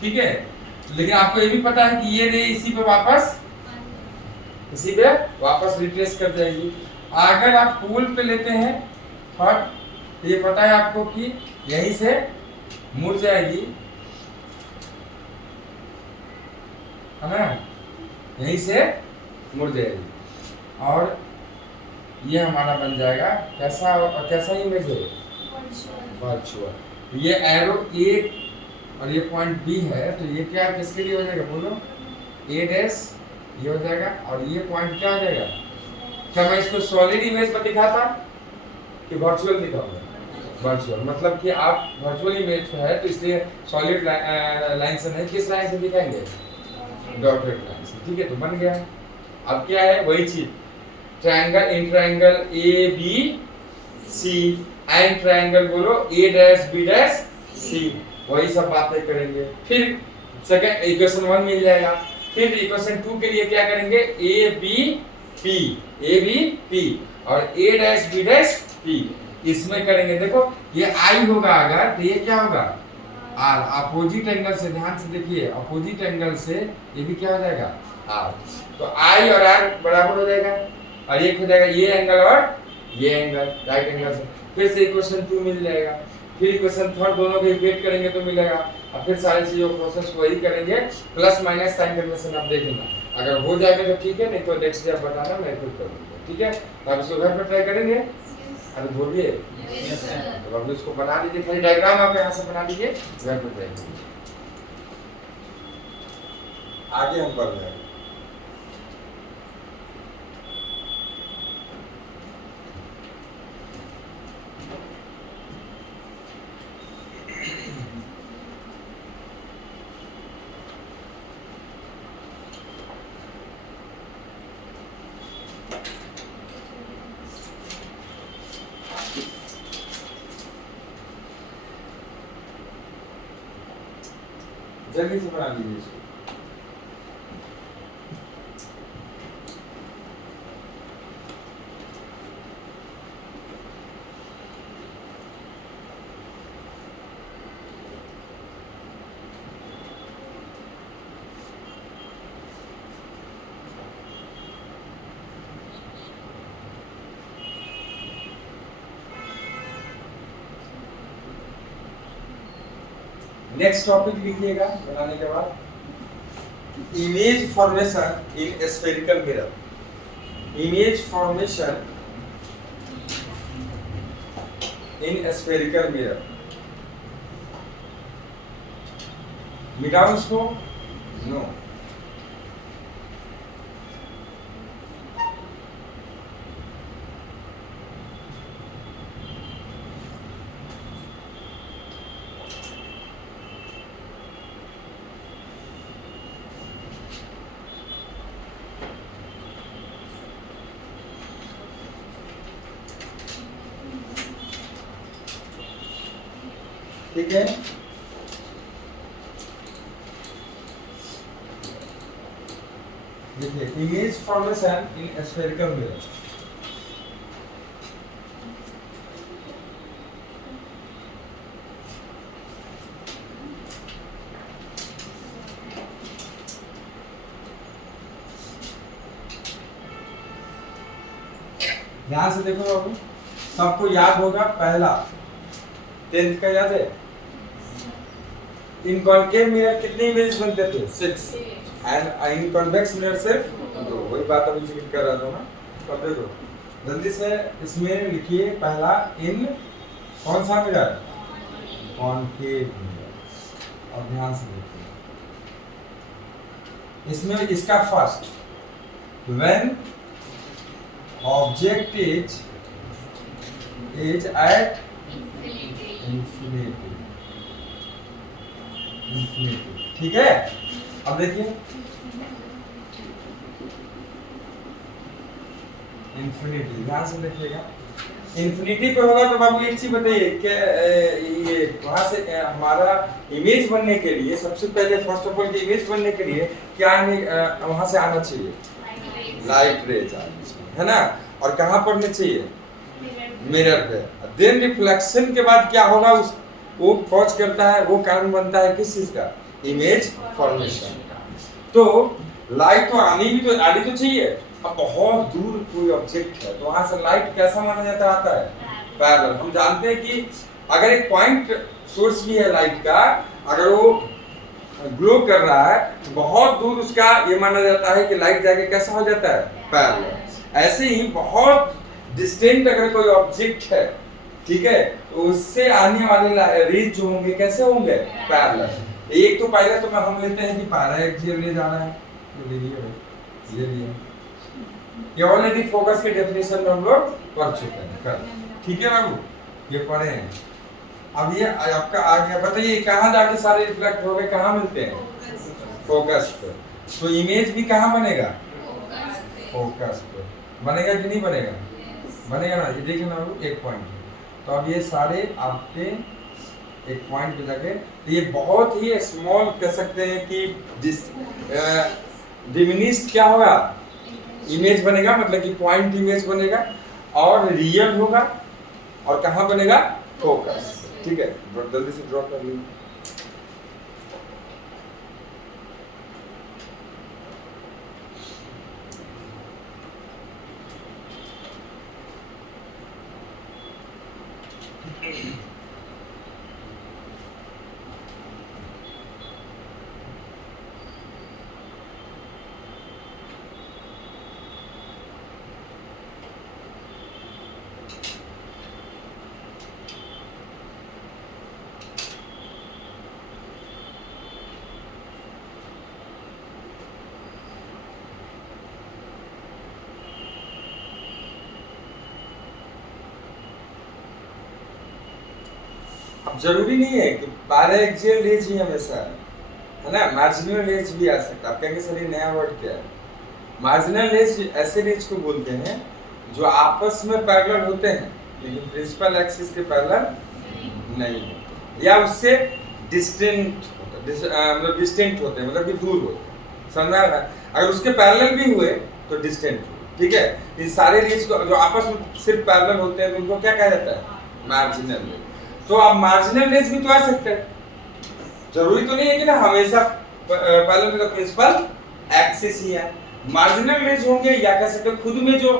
ठीक है। लेकिन आपको ये भी पता है कि ये रे इसी पे वापस रिट्रेस कर जाएगी। अगर आप पोल पे लेते हैं फट, तो ये पता है आपको कि यहीं से मुड़ जाएगी, है ना, यहीं से मुड़ जाएगी, और ये हमारा बन जाएगा कैसा इमेज है, वर्चुअल। ये एरो ए और ये पॉइंट बी है, तो ये क्या किसके लिए हो जाएगा, बोलो, ए डैश, ये हो जाएगा, और ये पॉइंट क्या हो जाएगा। क्या मैं इसको सॉलिड इमेज पर दिखाता कि वर्चुअल दिखाऊंगा, वर्चुअल मतलब कि आप वर्चुअल इमेज है, तो इसलिए सॉलिड लाइन से नहीं, किस लाइन से दिखाएंगे, डॉटेड लाइन से, ठीक है। तो बन गया। अब क्या है, वही चीज, triangle, in triangle A B C, and triangle बोलो A dash B dash C, वही सब बातें करेंगे। फिर सेकंड इक्वेशन 1 मिल जाएगा। फिर इक्वेशन 2 के लिए क्या करेंगे, ए बी पी और A dash B dash P, इसमें करेंगे। देखो ये आई होगा अगर, तो ये क्या होगा, आर। अपोजिट एंगल से, ध्यान से देखिए, अपोजिट एंगल से ये भी क्या हो जाएगा, आर। तो आई और आर बराबर हो जाएगा, और एक हो जाएगा ये एंगल और ये एंगल, राइट एंगल से। फिर से इक्वेशन 2 मिल जाएगा। फिर इक्वेशन 3 दोनों को इक्वेट करेंगे तो मिलेगा। अब फिर सारी चीजों प्रोसेस वही करेंगे, प्लस माइनस साइन कन्वेंशन आप देख लेना, अगर हो जाएगा तो ठीक है, नहीं तो नेक्स्ट डे आप बताना, मैं खुद कर दूंगा, ठीक है। तो आप इसको घर पर ट्राई करेंगे, अरे बोलिए, तो अब इसको बना लीजिए, खाली डायग्राम आप यहाँ से बना लीजिए, घर पर ट्राई कीजिए। आगे हम बढ़ रहे हैं। जल्दी से बना लीजिए इसको। नेक्स्ट टॉपिक लिखिएगा बनाने के बाद, image formation in spherical mirror. Image formation in spherical mirror, मिटाओ इसको, नो। ठीक है, देखिए image formation in spherical mirror. ध्यान से देखो बाबू, सबको याद होगा पहला 10th का याद है, इन कॉनकेव मिरर कितने इमेज बनते थे 6 एंड इन कॉन्वेक्स मिरर सिर्फ 2। वही बात अभी जिक्र कर रहा था ना। तो अब देखो जल्दी से इसमें लिखिए पहला इन कौन सा मिरर, कॉनकेव मिरर। और ध्यान से देखिए इसमें इसका first, when object is at infinity, ठीक है। अब देखिए इंफिनिटी, ध्यान से देखिएगा, इंफिनिटी पे होगा तो बाबू एक चीज बताइए कि ये वहां से हमारा इमेज बनने के लिए सबसे पहले फर्स्ट ऑफ ऑल की इमेज बनने के लिए क्या वहां से आना चाहिए, लाइट रेज आनी चाहिए, है ना। और कहाँ पड़ने चाहिए, मिरर पे। देन रिफ्लेक्शन के बाद क्या होगा, उस वो कॉज करता है, वो कारण बनता है किस चीज का, इमेज फॉर्मेशन का। तो लाइट तो आनी तो चाहिए। अब बहुत दूर कोई ऑब्जेक्ट है तो वहां से लाइट कैसा माना जाता आता है, पैरेलल। हम जानते हैं कि अगर एक पॉइंट सोर्स भी है लाइट का, अगर वो ग्लो कर रहा है तो बहुत दूर उसका ये माना जाता है कि लाइट जाके कैसा हो जाता है, पैरेलल। ऐसे ही बहुत डिस्टेंट अगर कोई ऑब्जेक्ट है, ठीक है, तो उससे आने वाले रेज जो होंगे कैसे होंगे, पैरेलल। एक तो पहले तो हम लेते हैं कि पैराएक्सियल रेज आ रहा है, ये ऑलरेडी फोकस के डेफिनेशन में हम लोग पढ़ चुके हैं कल, ठीक है बाबू, ये पढ़े हैं। अब ये आपका आ गया, बताइए कहाँ जाके सारे रिफ्लेक्ट हो गए, कहाँ मिलते हैं, फोकस पे। तो इमेज भी कहाँ बनेगा, फोकस पे बनेगा कि नहीं बनेगा, बनेगा ना। ये देखिए ना बाबू एक पॉइंट, तो अब ये सारे आपके एक पॉइंट पे जाके, तो ये बहुत ही स्मॉल कह सकते हैं कि डिमिनिश्ड क्या होगा, इमेज बनेगा, मतलब कि पॉइंट इमेज बनेगा और रियल होगा। और कहाँ बनेगा, फोकस, ठीक है। जल्दी से ड्रॉ कर लीजिए। अब जरूरी नहीं है कि पैराएक्सियल रेज ही हमेशा है ना, मार्जिनल रेज भी आ सकता है। आप कहेंगे सर ये नया वर्ड क्या है, मार्जिनल रेज ऐसे रेज को बोलते हैं जो आपस में पैरेलल होते हैं लेकिन प्रिंसिपल एक्सिस के पैरेलल नहीं होते, या उससे डिस्टेंट मतलब डिस्टेंट होते हैं, मतलब कि दूर होते हैं, समझ में आ रहा है। अगर उसके पैरेलल भी हुए तो डिस्टेंट हुए, ठीक है। इन सारे रेज को जो आपस में सिर्फ पैरेलल होते हैं तो उनको क्या कहा जाता है, मार्जिनल रेज। तो अब मार्जिनल रेज भी तो आ सकते हैं, जरूरी तो नहीं है कि ना हमेशा पैरेलल का प्रिंसिपल एक्सिस ही है। मार्जिनल रेज होंगे या कह सकते हो खुद में जो,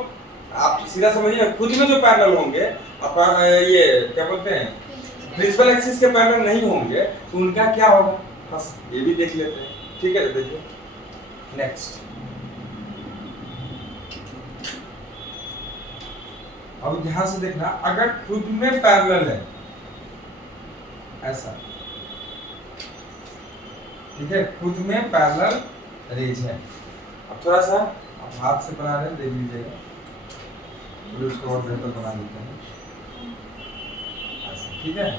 आप सीधा समझिए, खुद में जो पैरेलल होंगे, ये क्या बोलते हैं, प्रिंसिपल एक्सिस के पैरेलल नहीं होंगे तो उनका क्या होगा, बस ये भी देख लेते हैं, ठीक है। देखिए नेक्स्ट, अब ध्यान से देखना, अगर खुद में पैरेलल है ऐसा, ठीक है, खुद में पैरेलल रेज है। अब थोड़ा सा आप हाथ से बना रहे हैं, देख लीजिएगा, चलिए उसको और बेहतर बना देते हैं ऐसा, ठीक है।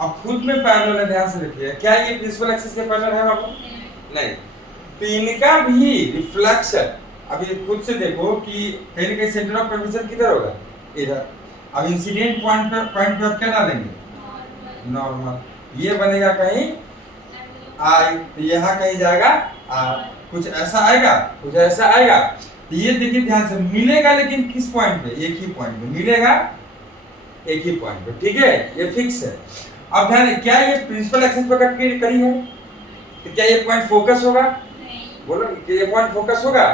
अब खुद में पैरेलल है, ध्यान से देखिए, क्या ये प्रिंसिपल एक्सिस के पैरेलल है बाबू, नहीं। तो इनका भी रिफ्लेक्शन, अब ये खुद से देखो कि कहीं ना कहीं सेंटर ऑफ कर्वेचर किधर होगा, इधर। अब इंसिडेंट पॉइंट पे आप क्या डालेंगे, नॉर्मल। ये बनेगा कहीं आई, तो यहाँ कहीं जाएगा आर, कुछ ऐसा आएगा, कुछ ऐसा आएगा। तो ये देखिए ध्यान से, मिलेगा लेकिन किस पॉइंट पे, एक ही पॉइंट पे मिलेगा, एक ही पॉइंट पे, ठीक है, ये फिक्स है। अब ध्यान, क्या ये प्रिंसिपल एक्सिस पर कट करी है, तो क्या ये पॉइंट फोकस होगा, बोलो कि ये पॉइंट फोकस होगा,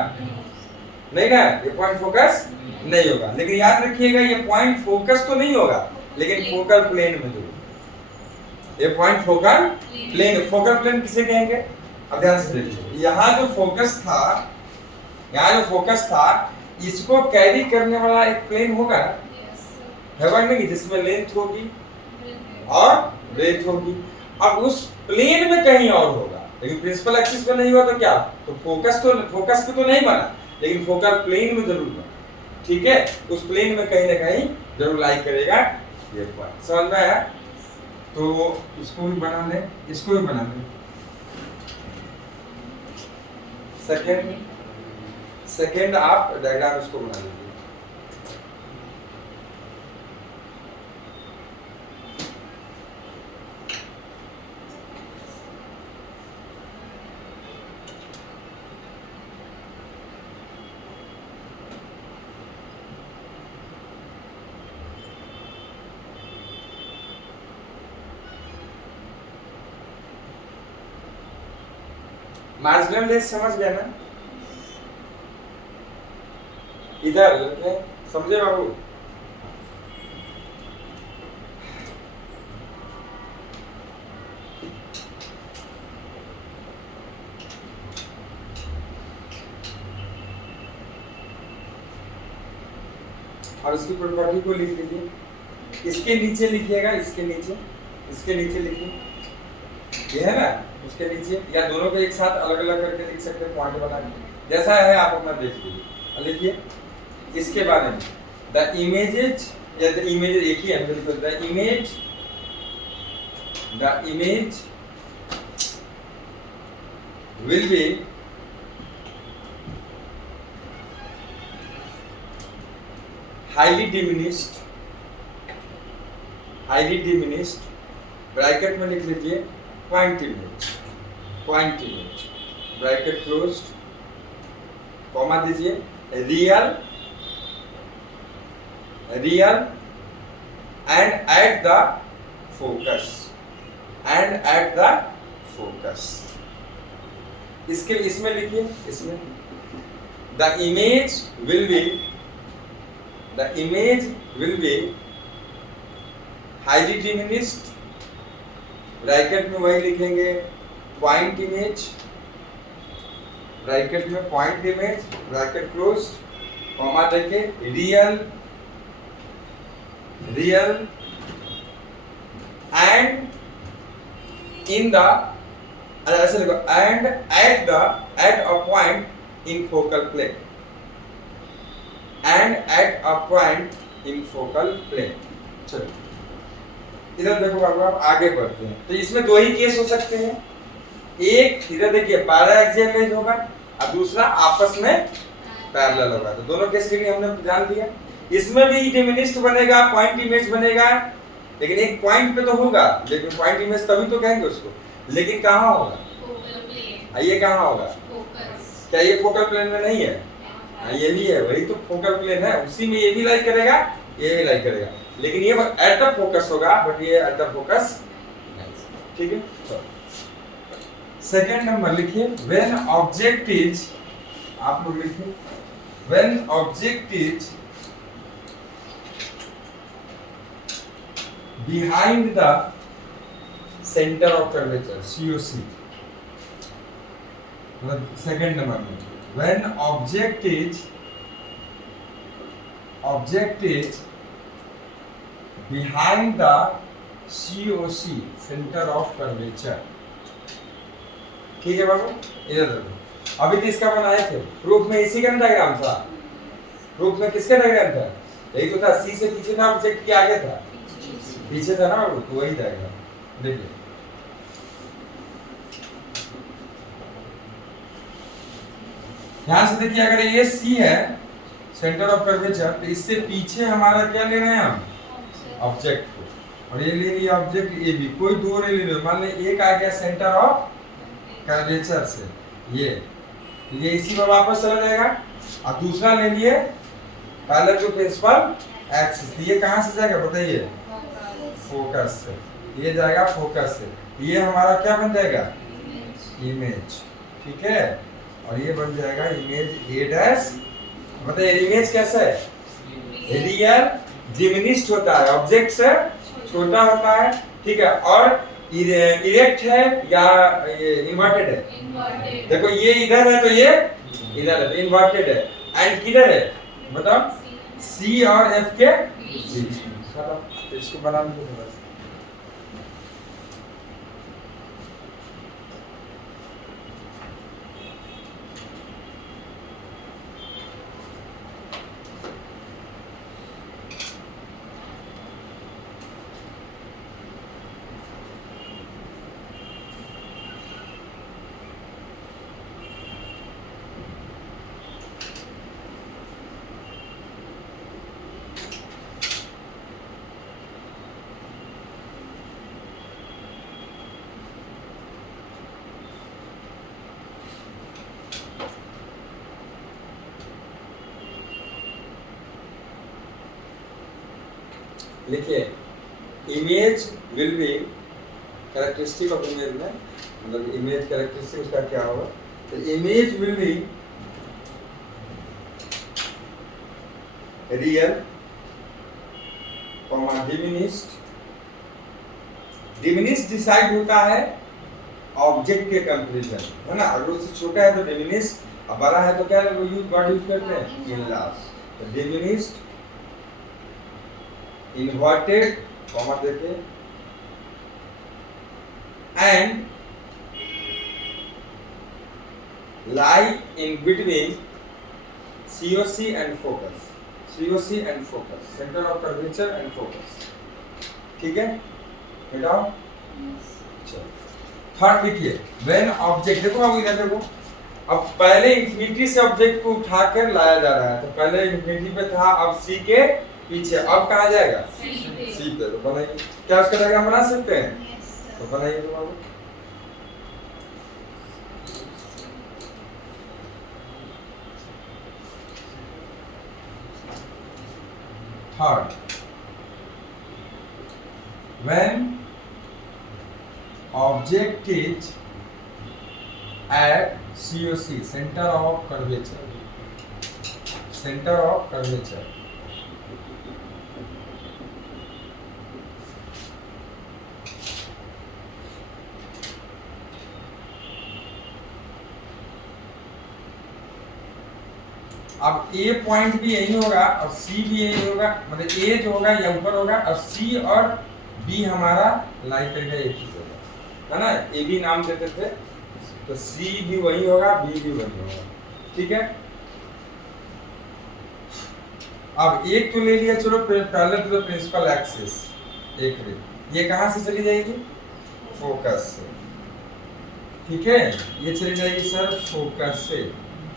नहीं ना, ये पॉइंट फोकस नहीं होगा। लेकिन याद रखिएगा ये पॉइंट फोकस तो नहीं होगा, लेकिन फोकल प्लेन में जरूर। ये point focal plane, focal plane किसे कहेंगे? अब ध्यान से देखिए, यहाँ जो फोकस था, यहाँ जो फोकस था, इसको कैरी करने वाला एक प्लेन होगा ना, है नहीं, जिसमें लेंथ होगी और ब्रेथ होगी। अब उस प्लेन में कहीं और होगा, लेकिन प्रिंसिपल एक्सिस पे नहीं हुआ तो क्या? तो फोकस पे तो नहीं बना, लेकिन फोकल प्लेन में जरूर बना। ठीक है, उस प्लेन में कहीं ना कहीं जरूर लाई करेगा ये पॉइंट। समझ में आया? तो इसको भी बना ले, इसको भी बना ले। सेकेंड आप डायग्राम इसको बना लीजिए। मार्जिनल लेस समझ गया ना? इधर समझे बाबू? और इसकी प्रॉपर्टी को लिख लीजिए। इसके नीचे लिखिएगा, इसके नीचे लिखिए, ये है ना, उसके नीचे, या दोनों को एक साथ अलग अलग करके लिख सकते हैं पॉइंट बना के, जैसा है आप अपना देख लीजिए। लिखिए इसके बारे में, द इमेजेज, या द इमेज एक ही है, बिल्कुल, the image will be highly diminished, bracket में लिख लीजिए point image, bracket closed, comma दीजिए, real and at the focus, इसके इसमें लिखिए, इसमें the image will be highly diminished, bracket में वही लिखेंगे पॉइंट इमेज, ब्रैकेट में point image, bracket closed, comma देके, रियल एंड इन द, ऐसे लिखो, and at a point in focal plane, चलो इधर देखो बाबू, आप आगे बढ़ते हैं। तो इसमें दो ही केस हो सकते हैं, एक इधर देखिए पैरा एक्सियल रेंज होगा और दूसरा आपस में पैरेलल होगा। तो दोनों केस के लिए हमने जान लिया। इसमें भी डिमिनिश्ड बनेगा, पॉइंट इमेज बनेगा, लेकिन एक पॉइंट पे तो होगा, लेकिन पॉइंट इमेज तभी तो कहेंगे उसको, लेकिन कहाँ होगा? Focal plane. ये कहाँ होगा? फोकस। क्या ये फोकल प्लेन में नहीं है? ये भी है, वही तो फोकल प्लेन है, उसी में ये भी लाई करेगा, ये भी लाई करेगा, लेकिन ये एट द फोकस होगा, बट ये एट द फोकस नहीं। ठीक है, सेकंड नंबर लिखिए, व्हेन ऑब्जेक्ट इज, आप लोग लिखिए, when object is behind the centre of curvature, COC, मतलब सेकंड नंबर में, when object is behind the COC, center of curvature। ठीक है बाबू, इधर देखो, अभी तो इसका बनाए थे प्रूफ में, इसी का डायग्राम था, प्रूफ में किसका डायग्राम था? यही तो था, C से पीछे था, ऑब्जेक्ट के आगे था, पीछे था ना बाबू, तो वही डायग्राम देखिए। ध्यान से देखिए, अगर ये C है सेंटर ऑफ कर्वेचर, तो इससे पीछे हमारा क्या ले रहे हैं हम? ऑब्जेक्ट को, और ये ले लिया ऑब्जेक्ट ए भी, कोई दो ले लो, मान ले एक आ गया सेंटर ऑफ कर्वेचर से, ये इसी में वापस चला जाएगा, और दूसरा ले लिए पैरेलल टू प्रिंसिपल एक्सिस, ये कहाँ से जाएगा बताइए? फोकस से, ये जाएगा फोकस से, ये हमारा क्या बन जाएगा? इमेज। ठीक है, और ये बन जाएगा इमेज A' मतलब इमेज कैसा है, रियल डिमिनिश्ड होता है, ऑब्जेक्ट से छोटा होता है, ठीक है, और इरेक्ट है या इन्वर्टेड है, इन्वर्टेड देखो ये इधर है तो ये इधर है, इन्वर्टेड है, एंड किधर है मतलब सी और एफ के बीच में। चलो तो इसको बना लीजिए बस। लिखिए image will B characteristic of image में, मतलब इमेज कैरेक्टरिस्टिक उसका क्या होगा, तो image will be real comma diminished, diminished decide होता है ऑब्जेक्ट के कंपैरिजन, है ना, अगर उससे छोटा है तो डिमिनिश्ड, अब बड़ा है तो क्या यूज वर्ड यूज करते हैं इन लास्ट, तो डिमिनिश्ड इन्वर्टेड कॉमा देके and lie in between COC and focus, COC and focus, centre of curvature and focus, ठीक है बेटा। चलो थर्ड लिखिए व्हेन ऑब्जेक्ट, देखो अब इधर देखो, अब पहले इंफिनिटी से ऑब्जेक्ट को उठाकर लाया जा रहा है, तो पहले इंफिनिटी पे था, अब सी के पीछे, अब कहाँ जाएगा सी पे, तो बनाइए, क्या उसका डायग्राम बना सकते हैं, तो बनाइए तो बाबू। Third when object is at COC, center of curvature, center of curvature, अब ए पॉइंट भी यही होगा और सी भी यही होगा, मतलब ए जो होगा ये ऊपर होगा और सी और बी हमारा लाई करके एक ही होगा, है ना, ए भी नाम देते थे, तो सी भी वही होगा, बी भी वही होगा, ठीक है। अब एक तो ले लिया, चलो पहले तो प्रिंसिपल एक्सिस एक रे, ये कहाँ से चली जाएगी, फोकस से, ठीक है, ये चली जाएगी सर फोकस से,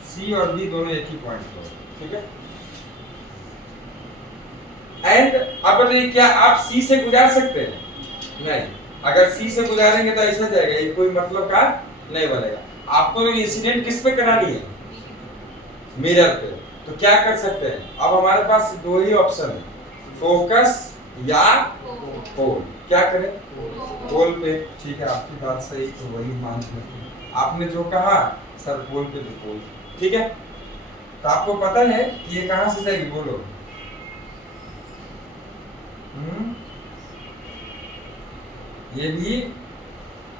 सी और बी दोनों एक ही पॉइंट पर, ठीक है। एंड अब बताइए क्या आप सी से गुजार सकते हैं, नहीं, अगर सी से गुजारेंगे तो ऐसा जाएगा, ये कोई मतलब का नहीं बनेगा। आपको तो इंसिडेंट किस पे करानी है, मिरर पे, तो क्या कर सकते हैं, अब हमारे पास दो ही ऑप्शन है, फोकस या पोल, क्या करें पोल पे, ठीक है, आपकी बात सही, तो वही मान लेते, आपने जो कहा सर पोल पे तो पोल, ठीक है। तो आपको पता है कि ये कहां से जाएगी, बोलो, ये भी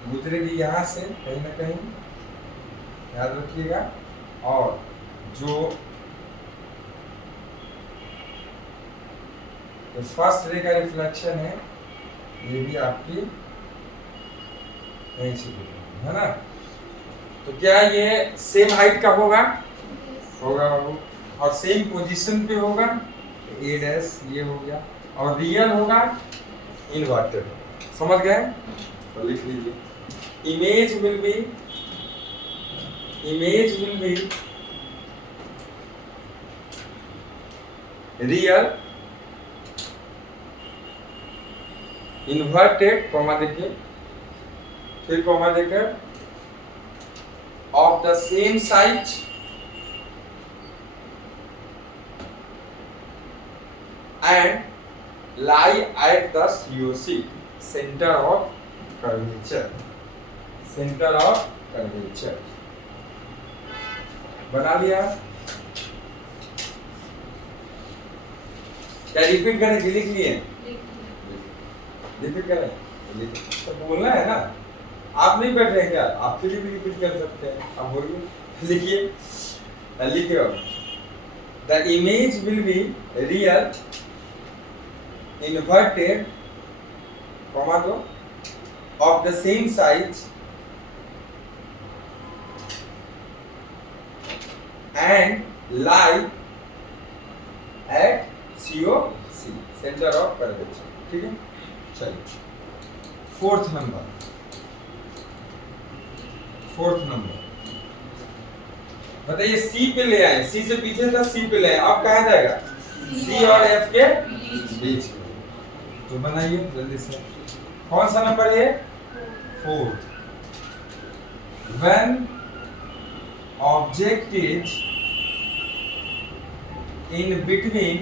गुजरेगी यहां से कहीं ना कहीं, याद रखिएगा, और जो फर्स्ट रे का रिफ्लेक्शन है ये भी आपकी यहीं से गुजरेगी, है ना, तो क्या ये सेम हाइट का होगा, होगा बाबू, और सेम पोजीशन पे होगा, ए डैश ये हो गया, और रियल होगा इन्वर्टेड, समझ गए, तो लिख लीजिए image will be real inverted, comma देखिए, फिर कॉमा देकर of the same site and lie at the COC, center of curvature, center of curvature, बना लिया। क्या रिपीट करें कि लिख लिए? रिपीट करें? तो बोलना है ना, आप नहीं बैठ रहे क्या? आपके लिए भी रिपीट कर सकते हैं, आप बोलिए, लिखिए, लिखिए। The image will be real inverted comma दो of the same size and lie at COC center of curvature। ठीक है, चलिए फोर्थ नंबर बताइए, सी पे ले आए, सी से पीछे था, सी पे ले आए, अब कहाँ जाएगा? सी और एफ के बीच में, तो बनाइए जल्दी से। कौन सा नंबर है? Fourth. When object is in between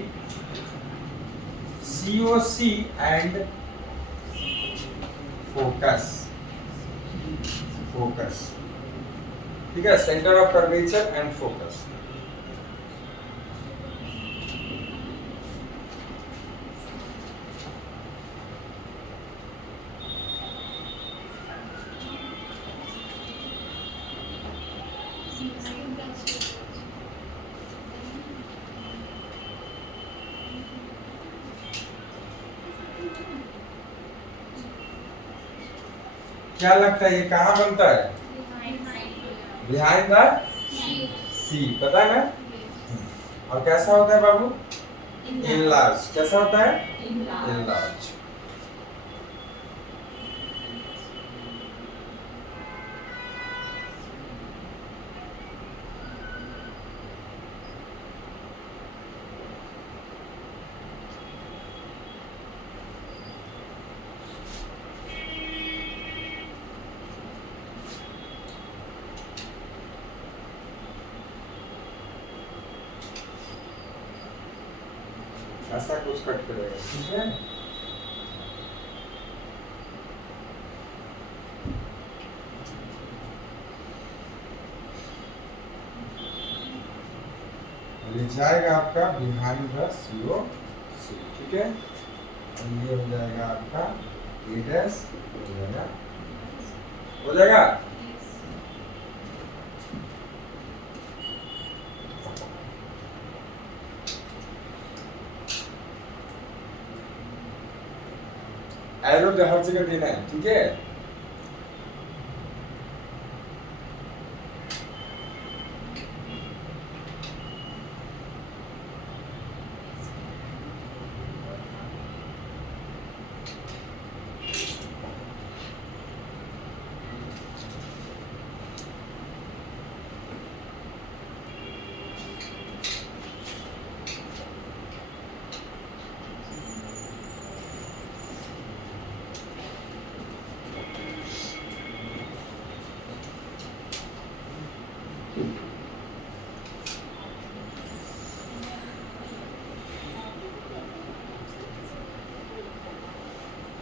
COC and focus, ठीक है, centre of curvature and focus. क्या लगता है ये कहाँ बनता है? बिहाइंड द सी, पता है ना? और कैसा होता है बाबू? इनलार्ज। कैसा होता है? इनलार्ज। ऐसा कुछ कट करेगा, ठीक है? ये जाएगा आपका बिहाइंड द COC, ठीक है? और ये हो जाएगा आपका A डैश, हो जाएगा। एरो तो हर जगह देना है, ठीक है?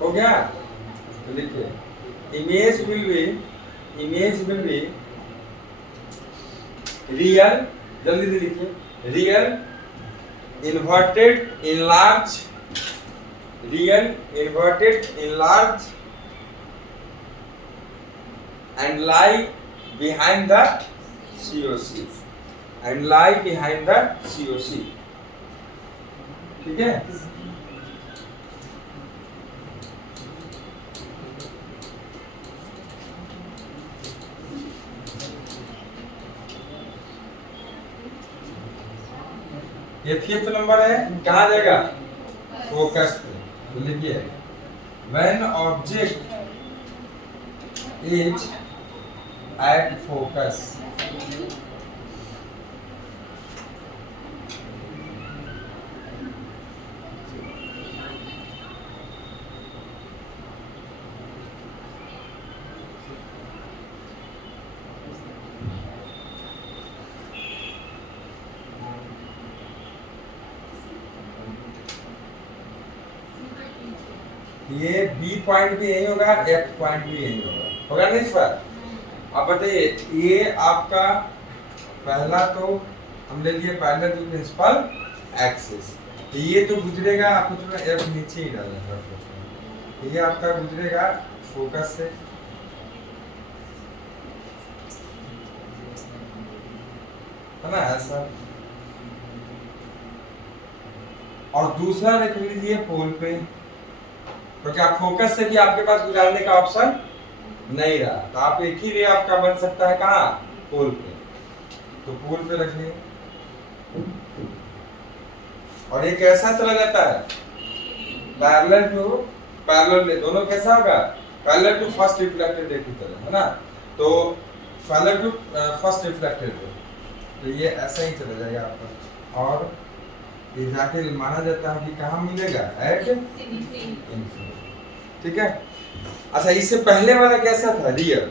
हो गया? तो लिखिए, इमेज विल बी रियल, जल्दी से लिखिए, real inverted enlarge and lie behind the COC, ठीक है? ये फिफ्थ नंबर है, कहाँ जाएगा? फोकस पे। तो लिखिए, when object is at focus, ये बी पॉइंट भी यही होगा, एफ पॉइंट भी यही होगा नहीं इस पर? अब बताइए, ये आपका पहला तो हम ले लिए पैरेलल टू प्रिंसिपल एक्सिस, ये तो गुजरेगा, आपको थोड़ा एफ नीचे ही डालना है। ये आपका गुजरेगा फोकस से, है ना, ऐसा। और दूसरा देख लीजिए पोल पे, क्योंकि आप फोकस से भी आपके पास गुजारने का ऑप्शन नहीं रहा, तो आप एक ही रे आपका बन सकता है कहाँ, पोल पे। तो पोल पे रखिए, और ये कैसा चला जाता है, पैरेलल टू पैरेलल, दोनों कैसा होगा, parallel to first reflected ray की तरह, है ना। तो parallel to first reflected ray, तो ये ऐसा ही चला जाएगा आपका। और ये जाके माना जाता है कि कहाँ मिलेगा, एट इंफिनिटी, ठीक है। अच्छा, इससे पहले वाला कैसा था, रियल,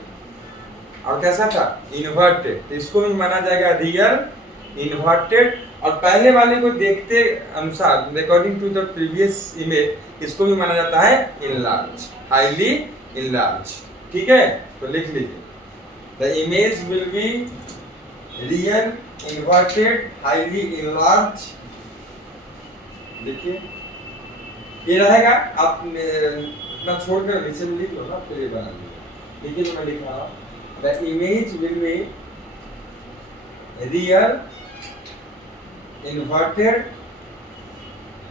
और कैसा था, इन्वर्टेड, तो इसको भी माना जाएगा रियल इन्वर्टेड। और पहले वाले को देखते अनुसार, according to the previous image, इसको भी माना जाता है इनलार्ज, हाईली इनलार्ज, ठीक है। तो लिख लीजिए, the image will be real inverted highly enlarge, देखिए ये रहेगा। आप इतना छोड़कर नीचे में लिख लो ना, फिर ये बना लीजिए। देखिए मैं लिख रहा हूँ, the image will be real inverted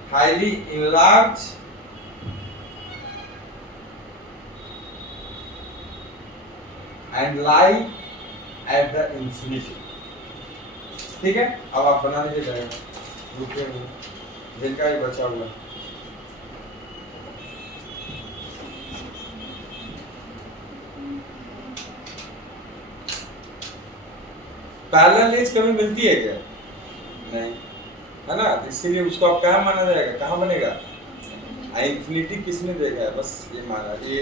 highly enlarged and lie at the infinity, ठीक है। अब आप बना लीजिए डायग्राम, रुकिए जिनका ही बचा हुआ। पैरेलल रेज कभी मिलती है क्या, नहीं, है ना। इसीलिए उसको अब क्या माना जाएगा, कहाँ बनेगा, इंफिनिटी किसने देखा है, बस ये माना, ये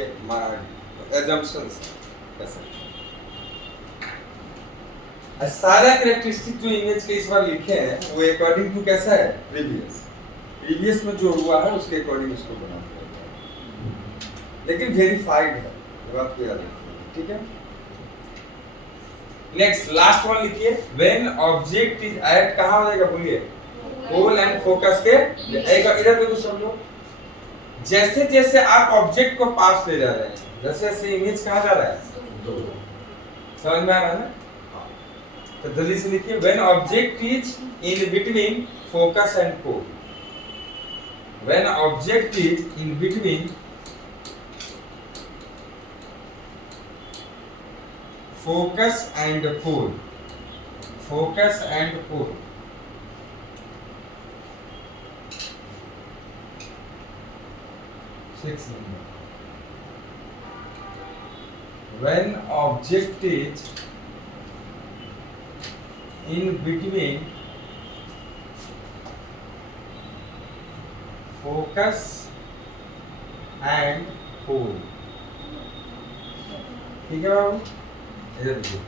assumptions कैसे। सारा कैरेक्टरिस्टिक जो इमेज के इस बार लिखे हैं वो अकॉर्डिंग टू कैसा है, प्रीवियस में जो हुआ है उसके अकॉर्डिंग उसको बना दिया, लेकिन वेरीफाइड है, ये बात को याद रखिए, ठीक है। नेक्स्ट लास्ट वन लिखिए, व्हेन ऑब्जेक्ट इज एट, कहां हो जाएगा बोलिए, पोल एंड फोकस के, इधर देखो सब लोग, जैसे जैसे आप ऑब्जेक्ट को पास ले जा रहे हैं, जैसे जैसे इमेज कहां जा रहा है, समझ में आ रहा है ना। तो जल्दी से लिखिए, when object is in between focus and pole, when object is in between focus and pole, focus and pole, six number, when object is in between focus and pole, ठीक है बाबू। इधर देखिए,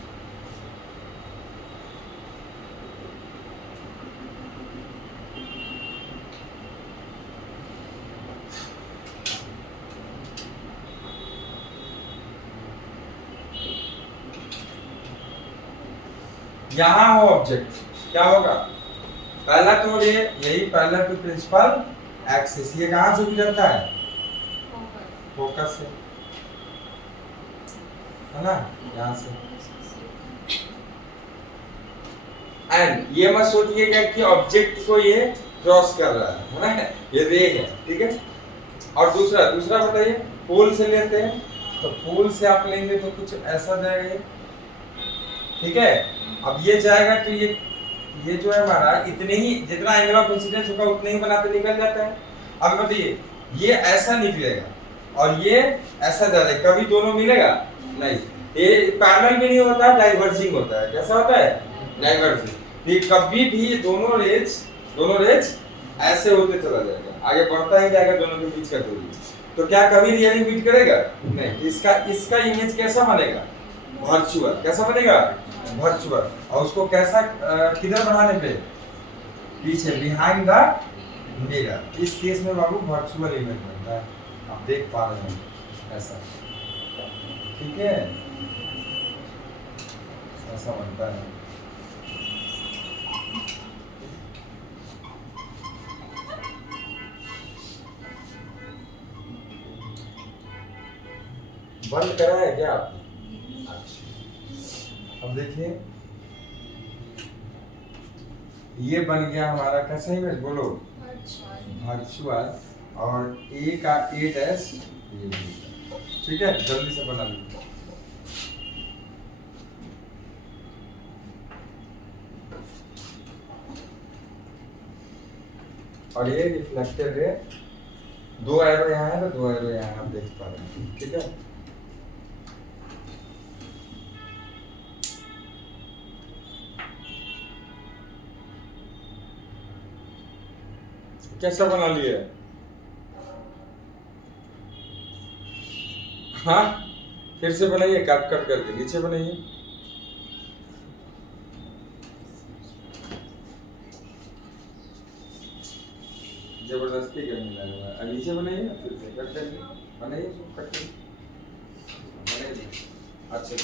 यहाँ हो ऑब्जेक्ट, क्या होगा, पहला तो ये यही पहला टू प्रिंसिपल एक्सिस, ये कहाँ से गुजरता है, फोकस से, है ना, यहाँ से। एंड ये मत सोचिएगा कि ऑब्जेक्ट को ये क्रॉस कर रहा है ना, ये रे है, ठीक है। और दूसरा बताइए, पोल से लेते हैं, तो पोल से आप लेंगे तो कुछ ऐसा जाएगा ये, ठीक है। अब ये जाएगा तो ये जो है हमारा इतने ही, जितना एंगल ऑफ इंसिडेंस होगा उतने ही बनाते निकल जाता है। अब बताइए, ये ऐसा निकलेगा और ये ऐसा जाएगा, कभी दोनों मिलेगा नहीं, ये पैरेलल भी नहीं होता, डाइवर्जिंग होता है। कैसा होता है, डाइवर्जिंग। ये कभी भी दोनों रेज ऐसे होते चला जाएगा, आगे बढ़ता ही जाएगा दोनों के बीच का दूरी। तो क्या कभी रियली मीट करेगा, नहीं। इसका इमेज कैसा बनेगा, वर्चुअल। कैसा बनेगा, वर्चुअल। और उसको कैसा, किधर बनाने पे, पीछे, बिहाइंड द मिरर। इस केस में बाबू वर्चुअल इमेज बनता है, आप देख पा रहे हैं ऐसा, ठीक है, ऐसा बनता है। बंद करा है क्या आपने? अच्छा, अब देखिए ये बन गया हमारा कैसा इमेज बोलो, वर्चुअल, और ए का ए डैश ये भी। ठीक है, जल्दी से बना लीजिए। और ये रिफ्लेक्टेड है, 2 एरो यहाँ है तो 2 एरो यहाँ आप देख पा रहे हैं। ठीक है, कैसा बना लिए? हाँ, फिर से बनाइए, काट काट करके नीचे बनाइए। जबरदस्ती करने लगा है। नीचे बनाइए, फिर से कट करिए, बनाइए, सब कट करिए, बनाइए। अच्छा,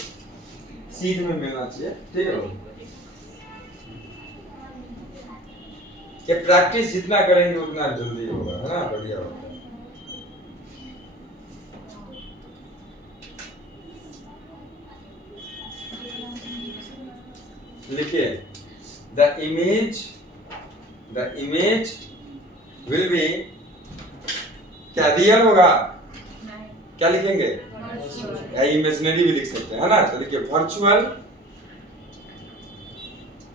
सीध में मिलना चाहिए। ठीक है, कि प्रैक्टिस जितना करेंगे उतना जल्दी होगा, है ना, बढ़िया होगा। लिखिए द इमेज विल बी, क्या रियल होगा, क्या लिखेंगे, या इमेजिनरी भी लिख सकते हैं, है ना। तो देखिए वर्चुअल,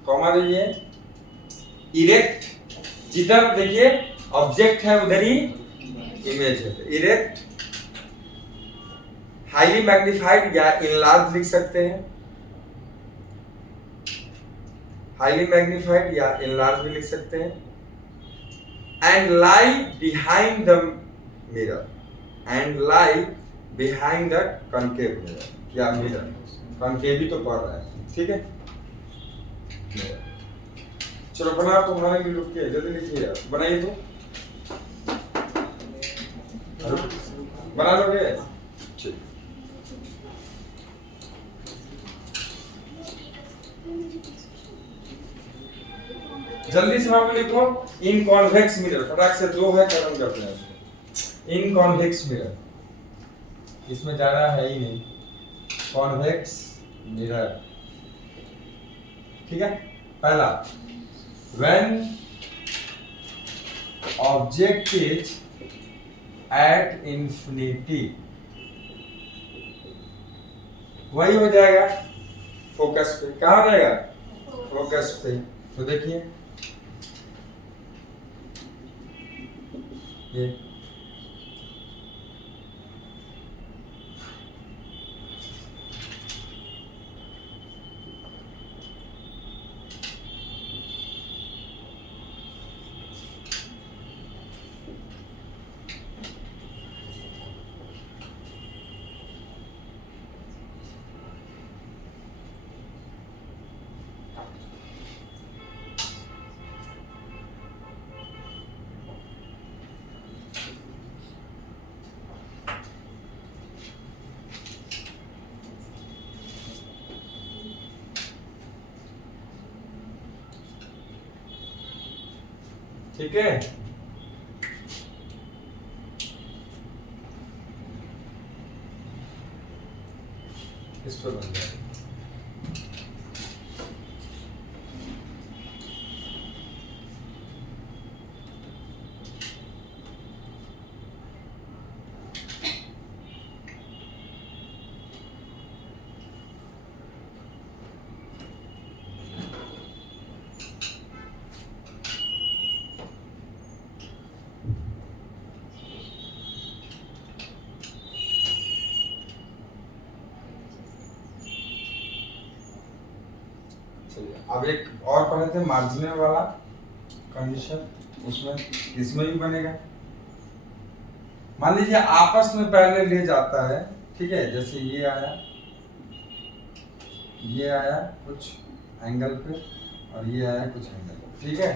कॉमा दीजिए, इरेक्ट, जिधर देखिए ऑब्जेक्ट है उधर ही इमेज है, इरेक्ट, हाईली मैग्नीफाइड या इनलार्ज लिख सकते हैं, हाईली मैग्नीफाइड या इनलार्ज भी लिख सकते हैं, and lie behind the mirror, and lie behind the concave mirror या मिरर, कॉनकेव भी तो पढ़ रहा है। ठीक है, चलो बना, तुम्हारे लिए रुक के जल्दी लिखिए, बनाइए तो, बना लोगे? ठीक, जल्दी से वहां पे लिखो, इन कॉन्वेक्स मिरर, फटाक से 2 है, खत्म करते हैं उसको। इन कॉन्वेक्स मिरर, इसमें ज्यादा है ही नहीं, कॉन्वेक्स मिरर। ठीक है, पहला, when object is at infinity, वही हो जाएगा फोकस पे, कहाँ हो जाएगा, फोकस पे। तो देखिए ये ठीक है, इस पर बन जाएगा। अब एक और पढ़े थे मार्जिनल वाला कंडीशन, उसमें इसमें भी बनेगा। मान लीजिए आपस में पहले ले जाता है, ठीक है, जैसे ये आया कुछ एंगल पे और ये आया कुछ एंगल पे। ठीक है,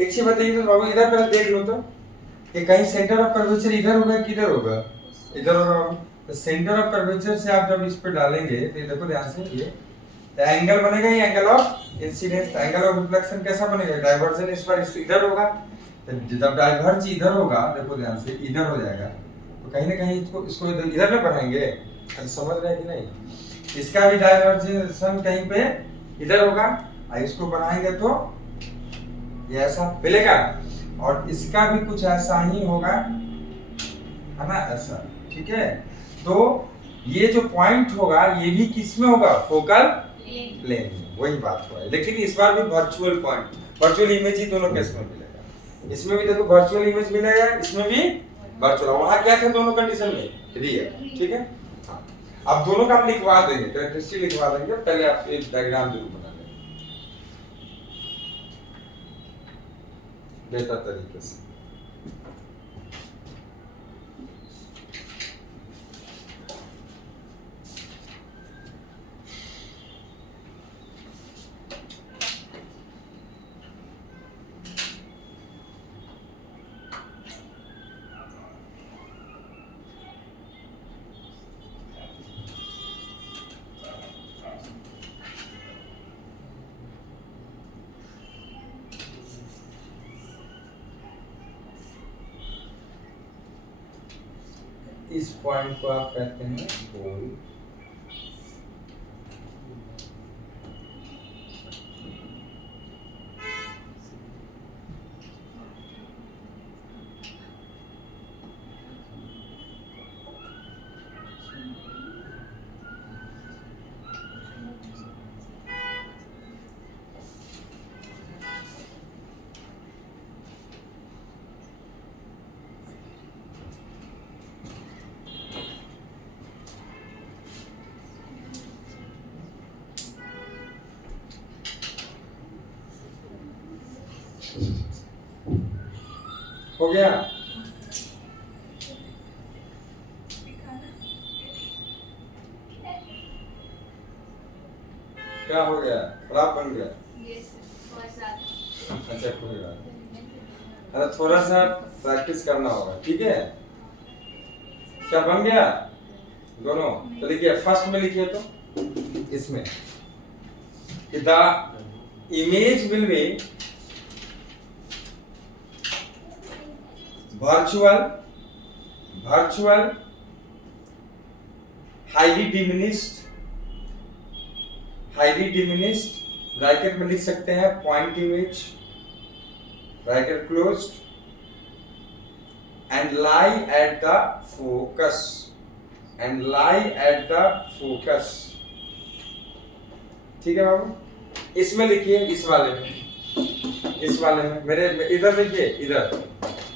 एक चीज बताइए तो बाबू, इधर पहले देख लो तो, कि कहीं सेंटर ऑफ कर्वेचर इधर होगा किधर होगा, इधर होगा। तो सेंटर ऑफ कर्वेचर से आप जब इस पे डालेंगे तो देखो ध्यान से, ये एंगल बनेगा, ये angle of incidence, angle of reflection कैसा बनेगा, डाइवर्जन इस पर इधर होगा। तो जब डाइवर्ज इधर होगा, देखो ध्यान से, इधर हो जाएगा, तो कहीं ना कहीं इसको इधर में पढ़ाएंगे। अरे समझ रहे हैं कि नहीं? इसका भी डाइवर्जेंस कहीं पे इधर होगा, और इसको बढ़ाएंगे तो ये ऐसा मिलेगा, और इसका भी कुछ ऐसा ही होगा, है ना, ऐसा। ठीक है, तो ये जो पॉइंट होगा ये भी किस में होगा? फोकल प्लेन में। वही बात हुआ है, लेकिन इस बार भी वर्चुअल पॉइंट, वर्चुअल इमेज ही दोनों केस में मिलेगा। इसमें भी देखो वर्चुअल इमेज मिलेगा, इसमें भी वर्चुअल। वहां क्या था दोनों कंडीशन में? रियल। ठीक है, हाँ। अब दोनों का हम लिखवा देंगे, कैरेक्टरिस्टिक लिखवा देंगे, पहले आप एक डायग्राम जरूर बना लें बेहतर तरीके से। इस पॉइंट को आप कहते हैं गोल। हो गया? क्या हो गया? खराब बन गया? अच्छा कोई बात नहीं, अरे थोड़ा सा प्रैक्टिस करना होगा। ठीक है, क्या बन गया दोनों? तो लिखिए, फर्स्ट में लिखिए, तो इसमें the image will B virtual highly diminished bracket में लिख सकते हैं point image bracket closed and lie at the focus ठीक है बाबू? इसमें लिखिए, इस वाले में मेरे इधर लिखिए, इधर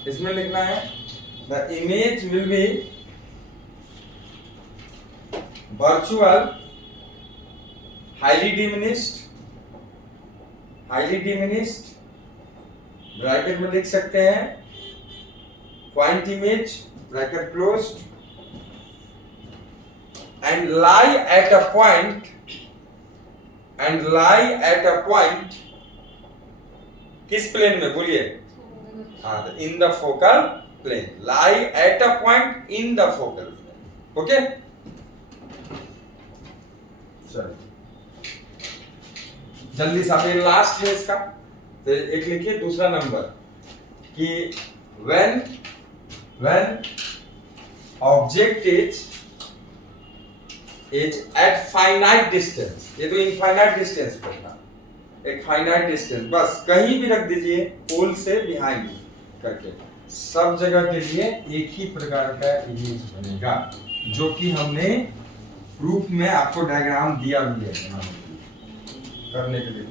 इसमें लिखना है the image will be virtual highly diminished bracket में लिख सकते हैं point image bracket closed and lie at a point किस प्लेन में बोलिए? हाँ, in the focal plane, lie at a point in the focal plane. Okay, चलो जल्दी से, ये लास्ट है इसका, तो एक लिखिए दूसरा नंबर कि when object is at finite distance, ये तो इनफाइनाइट डिस्टेंस पर था, एक फाइनाइट डिस्टेंस, बस कहीं भी रख दीजिए, पोल से बिहाइंड करके, सब जगह के लिए एक ही प्रकार का इमेज बनेगा, जो कि हमने प्रूफ में आपको डायग्राम दिया भी है करने के लिए।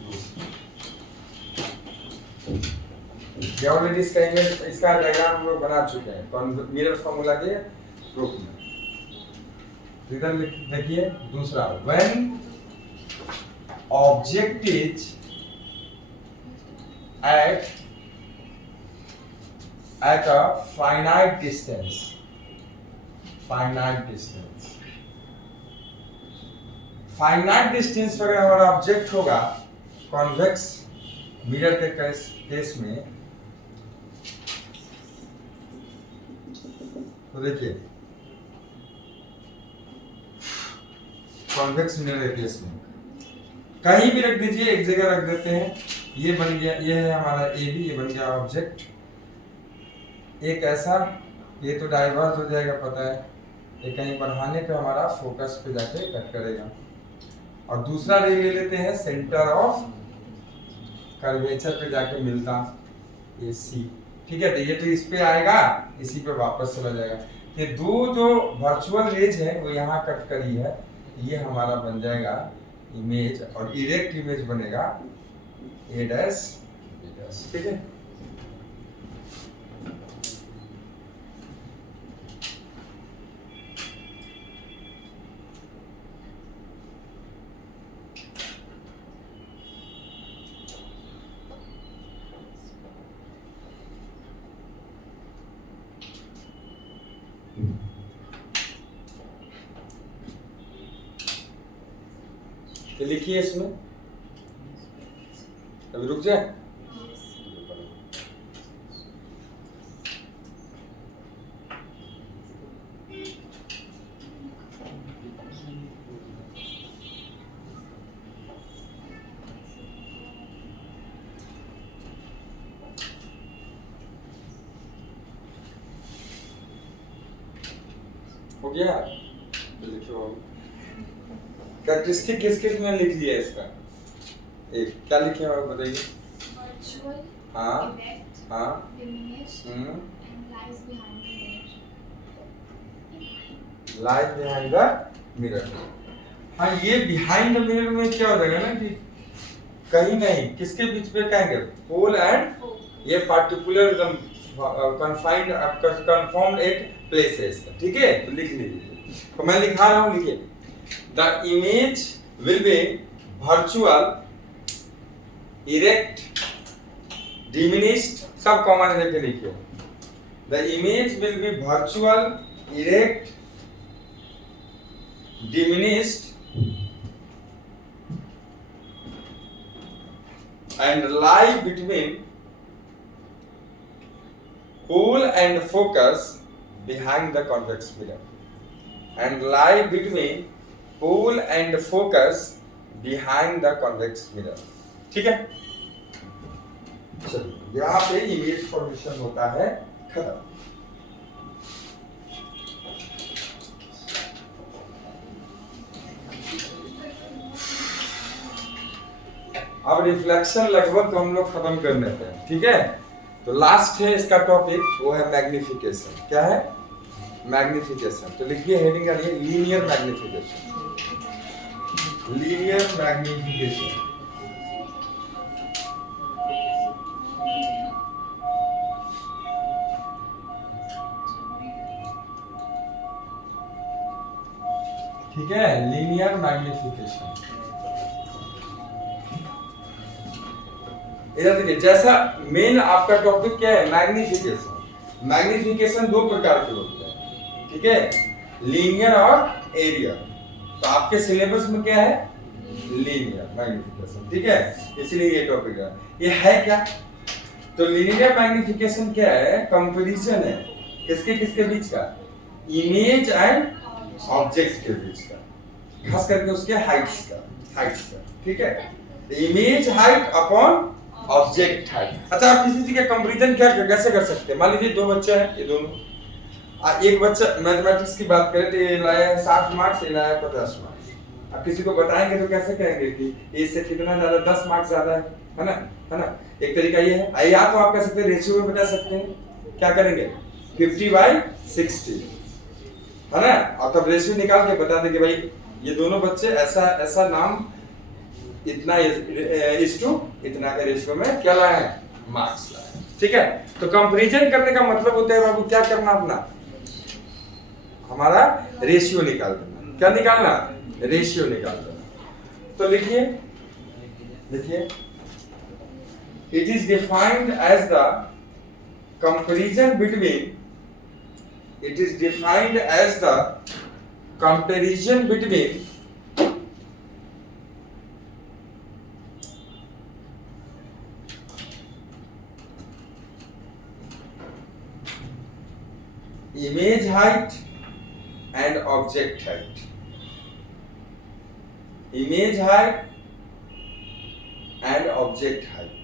ऑलरेडी इसका इमेज, इसका डायग्राम हम लोग बना चुके हैं मिरर फार्मूला के प्रूफ में। इधर देखिए दूसरा, when object is at a finite distance पर अगर हमारा ऑब्जेक्ट होगा कॉन्वेक्स मिरर के केस में, तो देखिए कॉन्वेक्स मिरर के केस में कहीं भी रख दीजिए, एक जगह रख देते हैं, ये बन गया, ये है हमारा ए बी, ये बन गया ऑब्जेक्ट, एक ऐसा, ये तो डाइवर्स हो जाएगा, पता है, ये कहीं बढ़ाने पे हमारा फोकस पे जाके कट करेगा। और दूसरा रे ले लेते हैं सेंटर ऑफ कर्वेचर पे जाके मिलता, ये सी, ठीक है। तो ये तो इस पे आएगा, इसी पे वापस चला जाएगा। ये दो जो वर्चुअल रेज है वो यहाँ कट करी है, ये हमारा बन जाएगा इमेज, और इरेक्ट इमेज बनेगा ए डैश बी डैश, ठीक है। तो लिखिए इसमें, अभी रुक जाए। हो गया, तो लिखो कैरेक्टरिस्टिक किस किस में लिख लिया इसका, एक क्या लिखे आप बताइए। Virtual, हाँ erect, हाँ diminished, and lies behind the mirror. Light behind the mirror. हाँ, ये बिहाइंड द मिरर में क्या हो जाएगा ना कि कहीं नहीं, किसके बीच पे कहेंगे, पोल एंड, ये पार्टिकुलर एकदम कन्फाइंड कंफर्म्ड एक प्लेस है इसका, ठीक है। तो लिख लीजिए, तो मैं लिखा रहा हूँ, लिखिए। The image will B virtual, erect, diminished, सब कॉमन लेके लिखिए। The image will B virtual, erect, diminished and lie between pole and focus behind the convex mirror, and lie between pole and focus behind the convex mirror, ठीक है। चलिए, यहाँ पे image formation होता है खत्म। अब रिफ्लेक्शन लगभग हम लोग खत्म कर लेते हैं, ठीक है। तो लास्ट है इसका टॉपिक, वो है मैग्निफिकेशन। क्या है? मैग्निफिकेशन। तो लिखिए हेडिंग का, लिए लीनियर मैग्निफिकेशन। लीनियर मैग्निफिकेशन, ठीक है। लीनियर मैग्निफिकेशन, इधर देखिए, जैसा मेन आपका टॉपिक क्या है, मैग्निफिकेशन। मैग्निफिकेशन दो प्रकार के होते हैं, ठीक है, लीनियर और एरिया। तो आपके सिलेबस में क्या है, लीनियर मैग्निफिकेशन, ठीक है, इसलिए ये टॉपिक है। ये है क्या? तो लीनियर मैग्निफिकेशन क्या है, कंपैरिजन है किसके किसके बीच का, इमेज एंड ऑब्जेक्ट के बीच का, खास करके उसके हाइट्स का, ठीक है। Image height upon object height. अच्छा, आप किसी चीज का कंपैरिजन कैसे कर सकते हैं? मान लीजिए दो बच्चे हैं, ये दोनों, एक बच्चा मैथमेटिक्स की बात करें तो ये लाया है 60 मार्क्स, ये लाया है 50 मार्क्स। आप किसी को बताएंगे तो कैसे कहेंगे कि इससे कितना ज्यादा, 10 मार्क्स ज्यादा है ना, है ना। एक तरीका ये है, या तो आप कह सकते हैं रेशियो में बता सकते हैं, क्या करेंगे, 50/60, है ना। और तब रेशियो निकाल के बता देंगे भाई ये दोनों बच्चे ऐसा ऐसा नाम इतना इस टू इतना के रेशियो में क्या लाए हैं, मार्क्स लाए हैं, ठीक है। तो कंपैरिजन करने का मतलब होता है बाबू क्या करना, अपना हमारा रेशियो निकाल देना। क्या निकालना, रेशियो निकाल देना। तो लिखिए, it is defined as the comparison between, it is defined as the comparison between image height and object height. Image height and object height.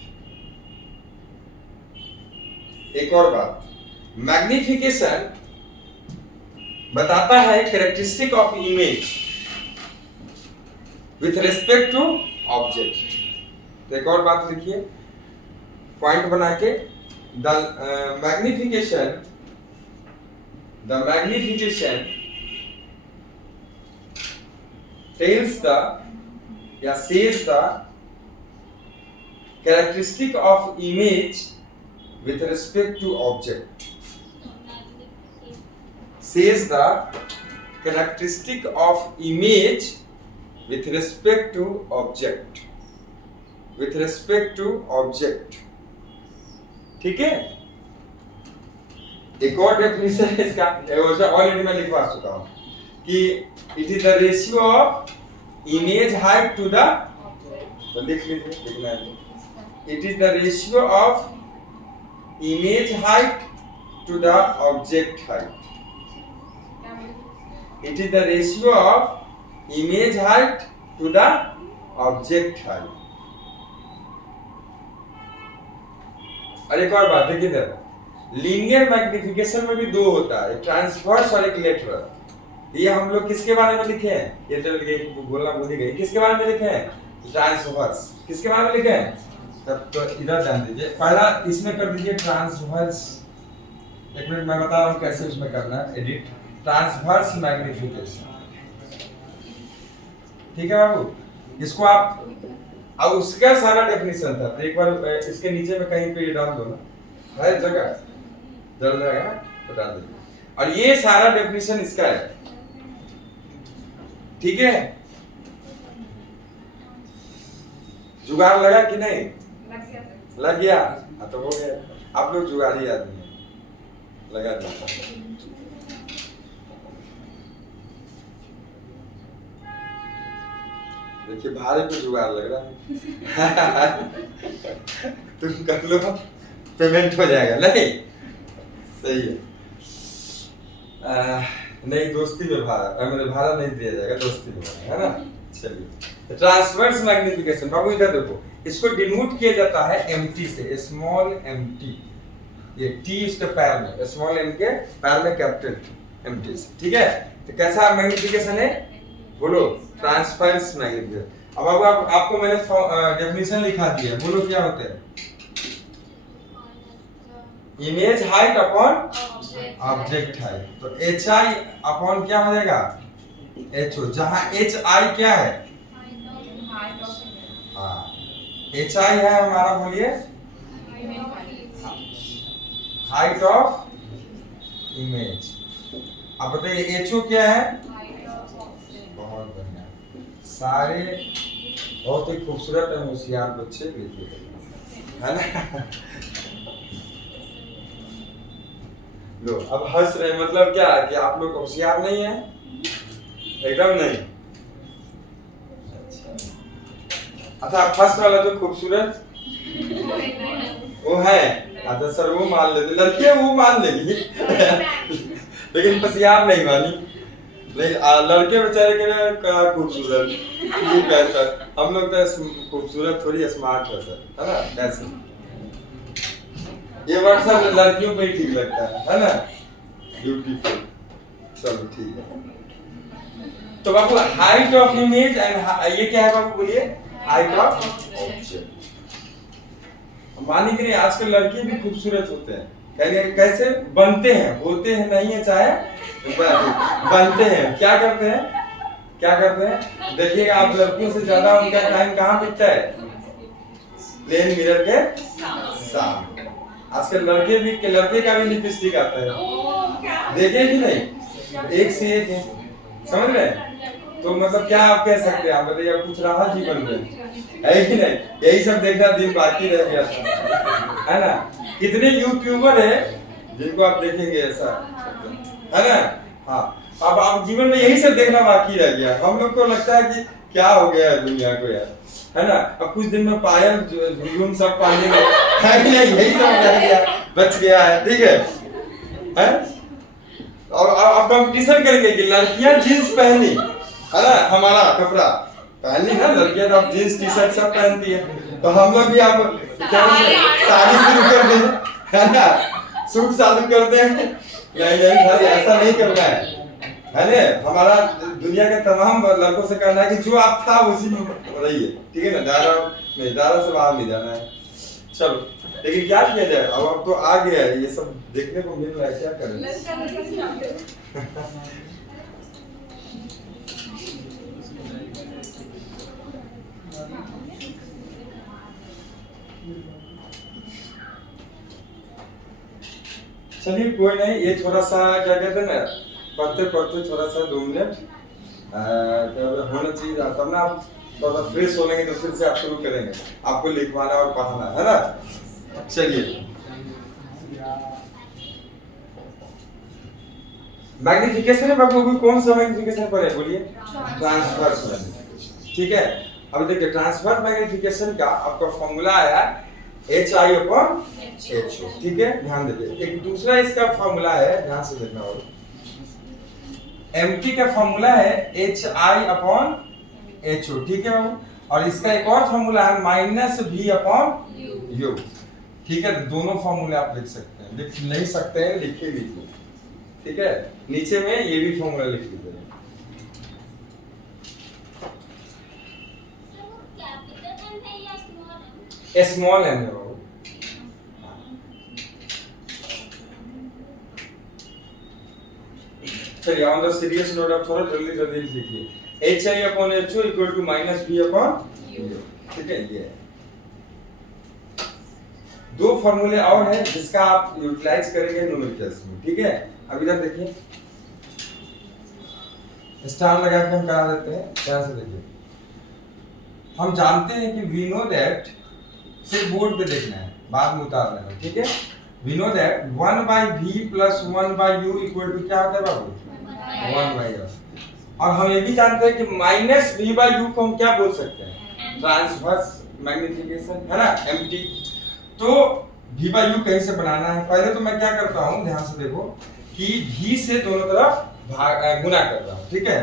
एक और बात, मैग्निफिकेशन बताता है characteristic of image with respect to object. एक और बात लिखिए point बना के, द मैग्निफिकेशन tells the या says the characteristic of image with respect to object, says the characteristic of image with respect to object, with respect to object। ठीक है, एक और डेफिनेशन है इसका, ऑलरेडी मैं लिखवा चुका हूं कि it is the ratio of image height to the, तो लिख लीजिए, लिखना है, it is the ratio of image height to the object height, it is the ratio of image height to the object height. और एक और बात देखिए इधर, लीनियर मैग्निफिकेशन में भी दो होता है, ट्रांसवर्स और एक लेटरल। ये हम लोग किसके बारे में लिखे हैं, ये तो बोलना भूल ही गई, किसके बारे में लिखे हैं, ट्रांसवर्स। किसके बारे में लिखे हैं, तब तो इधर ध्यान दीजिए, पहला इसमें कर दीजिए ट्रांसवर्स। एक मिनट मैं बता रहा हूँ कैसे उसमें करना है, एडिट ट्रांसवर्स मैग्निफिकेशन। ठीक है बाबू, इसको आप, अब उसका सारा डेफिनेशन था, तो एक बार इसके नीचे में कहीं पे डाल दो ना, हर जगह डाल जाएगा तो डाल दीजिए। और ये सारा डेफिनेशन इसका है, ठीक है। जुगाड़ लगा कि नहीं, लग गया, हाँ तो हो गया। आप लोग जुगाड़ी आदमी हैं, लगा दिया। देखिए भारे पे जुगाड़ लग रहा है तुम कर लो, पेमेंट हो जाएगा। नहीं सही है, नहीं दोस्ती में भाड़ा, मेरे भाड़ा नहीं दिया जाएगा, दोस्ती में भाड़ा, है ना। चलिए ट्रांसवर्स मैग्निफिकेशन, बाबू इधर देखो, इसको डिनोट किया जाता है एमटी से, स्मॉल एमटी, ये टी इसके पैर में, स्मॉल एम के पैर में कैपिटल एमटी से, ठीक है। तो कैसा मैग्निफिकेशन है, बोलो ट्रांसवर्स मैग्निफिकेशन। अब आपको मैंने डेफिनेशन लिखा दिया, बोलो क्या होता है, image height upon object height. तो एच आई अपॉन क्या हो जाएगा, एच ओ, जहां एच आई क्या है, हाँ एच आई है हमारा, बोलिए हाइट ऑफ इमेज। अब बताइए एच ओ क्या है, बहुत बढ़िया, सारे बहुत ही खूबसूरत और होशियार बच्चे लिखे, है ना। लो अब हंस रहे, मतलब क्या कि आप लोग होशियार नहीं है, एकदम नहीं। अच्छा फर्स्ट वाला जो खूबसूरत वो है, अच्छा सर वो मान लेते, लड़कियां वो मान लेगी लेकिन होशियार नहीं मानी। नहीं लड़के बेचारे के लिए क्या खूबसूरत, ठीक है सर, हम लोग तो खूबसूरत थोड़ी स्मार्ट है सर, है ना। कैसे ये वर्ड सब लड़कियों पे ही ठीक लगता है ना, ब्यूटीफुल। चलो ठीक है, तो बाबू हाइट ऑफ इमेज एंड ये क्या है बाबू, बोलिए हाइट ऑफ ऑब्जेक्ट। मानी कि नहीं आजकल लड़के भी खूबसूरत होते हैं, कैसे बनते हैं, होते हैं नहीं है, चाहे बनते हैं। क्या करते हैं, क्या करते हैं, देखिएगा आप लड़कियों से ज्यादा उनका टाइम कहाँ बीतता है, प्लेन मिरर के सामने। आजकल लड़के का भी लिपस्टिक आता है, देखे कि नहीं, एक से एक है, समझ रहे। तो मतलब क्या आप कह सकते हैं, आप बताइए, कुछ रहा जीवन में, है कि नहीं। यही सब देखना दिन बाकी रह गया था, है ना। कितने यूट्यूबर है जिनको आप देखेंगे ऐसा, है ना। हाँ अब आप जीवन में यही सब देखना बाकी रह गया। हम लोग को लगता है कि क्या हो गया है दुनिया को यार, है ना। अब कुछ दिन में पायल झुमझुम सब पहनेंगे, है कि नहीं, यही सब रह गया, बच गया है, ठीक है। और अब कंपटीशन करेंगे कि लड़कियां जींस पहनी, है ना, हमारा कपड़ा पहनी ना लड़कियां, तो अब जींस टी शर्ट सब पहनती है, तो हम लोग भी अब साड़ी शुरू कर दें, है ना, सूट चालू कर दें। नहीं नहीं भाई ऐसा नहीं करना है, है ना, हमारा दुनिया के तमाम लड़कों से कहना है कि जो आप था उसी में रहिए, ठीक है ना, दायरा से बाहर नहीं जाना है। चलो, लेकिन क्या किया जाए, अब तो आ गया है, ये सब देखने को मिल रहा है, क्या करें। चलिए कोई नहीं, ये थोड़ा सा क्या कहते हैं ना, पढ़ते पढ़ते थोड़ा सा 2 मिनट होना चाहिए, तब ना आप थोड़ा सा फ्रेश हो लेंगे, तो फिर से आप शुरू करेंगे, आपको लिखवाना और पढ़ाना है ना। चलिए, मैग्निफिकेशन है बाबू, कौन सा मैग्निफिकेशन पढ़े बोलिए? ट्रांसवर्स मैग्निफिकेशन, ठीक है। अब देखिए ट्रांसवर्स मैग्निफिकेशन का आपका फॉर्मूला आया HI/HO, ठीक है, ध्यान दीजिए। एक दूसरा इसका फॉर्मूला है, ध्यान से देखना, और MT का फॉर्मूला है HI/HO, ठीक है बाबू, और इसका एक और फॉर्मूला है -V/U, ठीक है। तो दोनों फॉर्मूले आप लिख सकते हैं, लिख नहीं सकते हैं लिखे लीजिए, ठीक है, नीचे में ये भी फॉर्मूला लिख लीजिए। स्मॉल m है बाबू, चलिए ऑन द सीरियस नोट आप थोड़ा जल्दी जल्दी लिखिए, HI/HO इक्वल टू -V/U, ठीक है। ये दो फॉर्मूले और हैं जिसका आप यूटिलाइज करेंगे न्यूमेरिकल्स में, ठीक है। अब इधर देखिए, स्टार लगा के हम करा देते हैं, ध्यान से देखिए। हम जानते हैं कि वी नो दैट, सिर्फ बोर्ड पे देखना है, बाद में उतारना है, ठीक है। We know that 1/V + 1/U equal to क्या होता है बाबू? 1/f। और हम ये भी जानते हैं कि -V/U को हम क्या बोल सकते हैं? ट्रांसवर्स मैग्निफिकेशन, है ना, MT। तो V/U कहीं से बनाना है, पहले तो मैं क्या करता हूँ, ध्यान से देखो, कि V से दोनों तरफ गुना करता हूँ, ठीक है।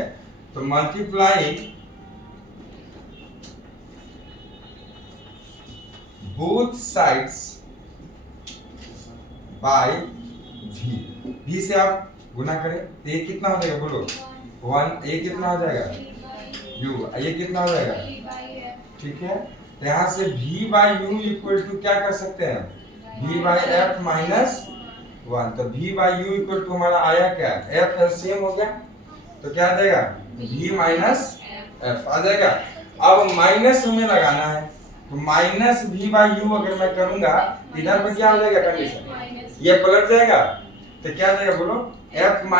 तो multiplying both sides by V से आप गुना करें तो ये कितना हो जाएगा बोलो? 1, ये कितना हो जाएगा? U, ये कितना हो जाएगा? ठीक है। तो यहाँ से V/U इक्वल टू क्या कर सकते हैं? V/F - 1। तो V/U इक्वल टू हमारा आया क्या? F एलसीएम हो गया, तो क्या आ जाएगा? V - F आ जाएगा। अब माइनस हमें लगाना है, तो -V/U अगर मैं करूंगा, इधर पे क्या हो जाएगा कंडीशन? ये पलट जाएगा, तो क्या हो जाएगा बोलो? F -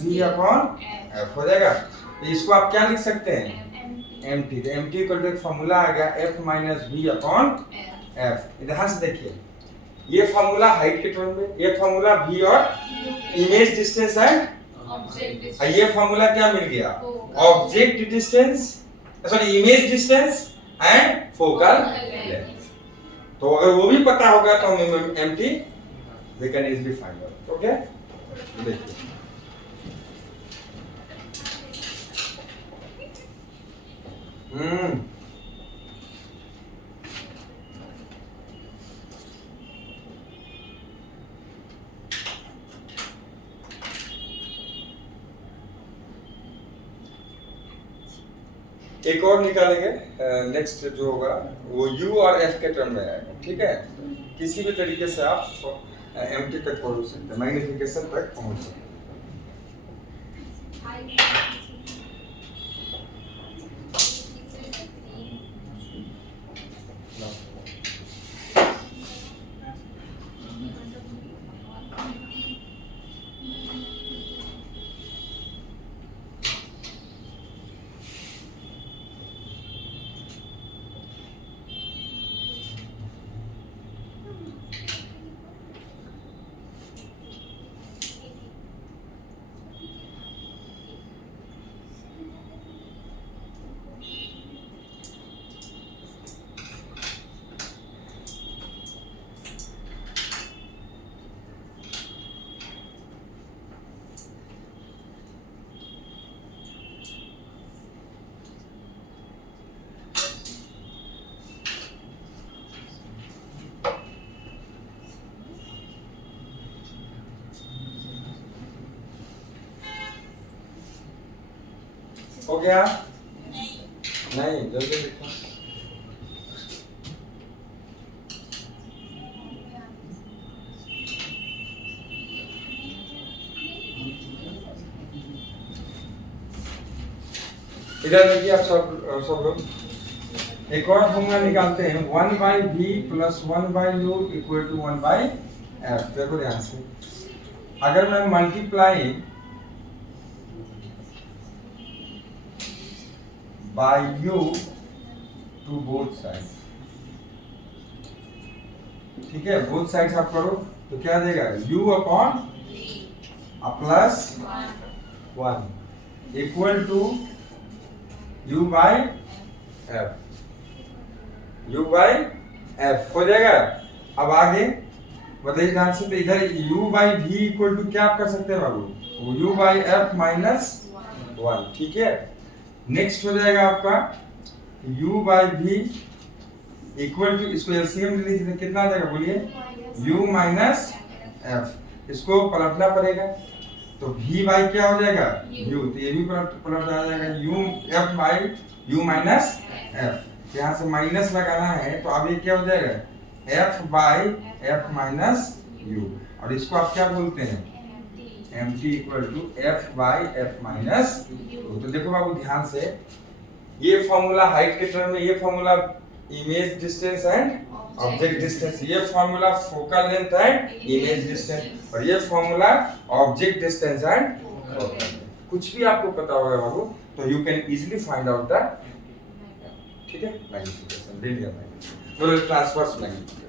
V/F हो जाएगा। तो इसको आप क्या लिख सकते हैं? MT। तो MT इक्वल टू एक फॉर्मूला आ गया F - V/F। ध्यान से देखिए, ये फॉर्मूला हाइट के टर्म में, ये फॉर्मूला V और इमेज डिस्टेंस एंड ये फॉर्मूला क्या मिल गया? Object distance, sorry image distance and focal length. तो अगर वो भी पता होगा तो हम MT we can easily find out, okay. देखिए एक और निकालेंगे, नेक्स्ट जो होगा वो U और F के टर्म में आएगा, ठीक है। किसी भी तरीके से आप MT तक पहुंच सकते हैं, मैग्निफिकेशन तक पहुंच सकते हैं। हो गया? नहीं, जल्दी लिखो। इधर देखिए आप सब लोग एक और फॉर्मूला निकालते हैं, 1/v plus 1/u equal to 1/f। देखो ध्यान से, अगर मैं multiply by u to both side, ठीक है, बोथ साइड्स आप करो तो क्या देगा, u upon plus 1 equal to u by f, u by f हो जाएगा। अब आगे बताइए ध्यान से, तो इधर u by v equal to क्या आप कर सकते हैं बाबू, u बाय f माइनस 1, ठीक है। नेक्स्ट हो जाएगा आपका u by v equal to, इसको एलसीएम ले लीजिए, कितना आ जाएगा बोलिए, u माइनस f, इसको पलटना पड़ेगा तो v बाय क्या हो जाएगा, u, तो ये भी पलट आ जाएगा u f by u minus f। यहाँ से माइनस लगाना है तो अब ये क्या हो जाएगा, f by f minus u, और इसको आप क्या बोलते हैं, mt equal to f by f minus u। तो देखो बाबू ध्यान से, ये फॉर्मूला हाइट के टर्म में, ये formula image distance and object distance, ये formula focal length and image distance, और ये formula object distance and focal. कुछ भी आपको पता होगा बाबू तो you can easily find out the, ठीक है, मैग्नीफिकेशन ले लिया मैंने, तो ट्रांसवर्स मैग्नीफिकेशन।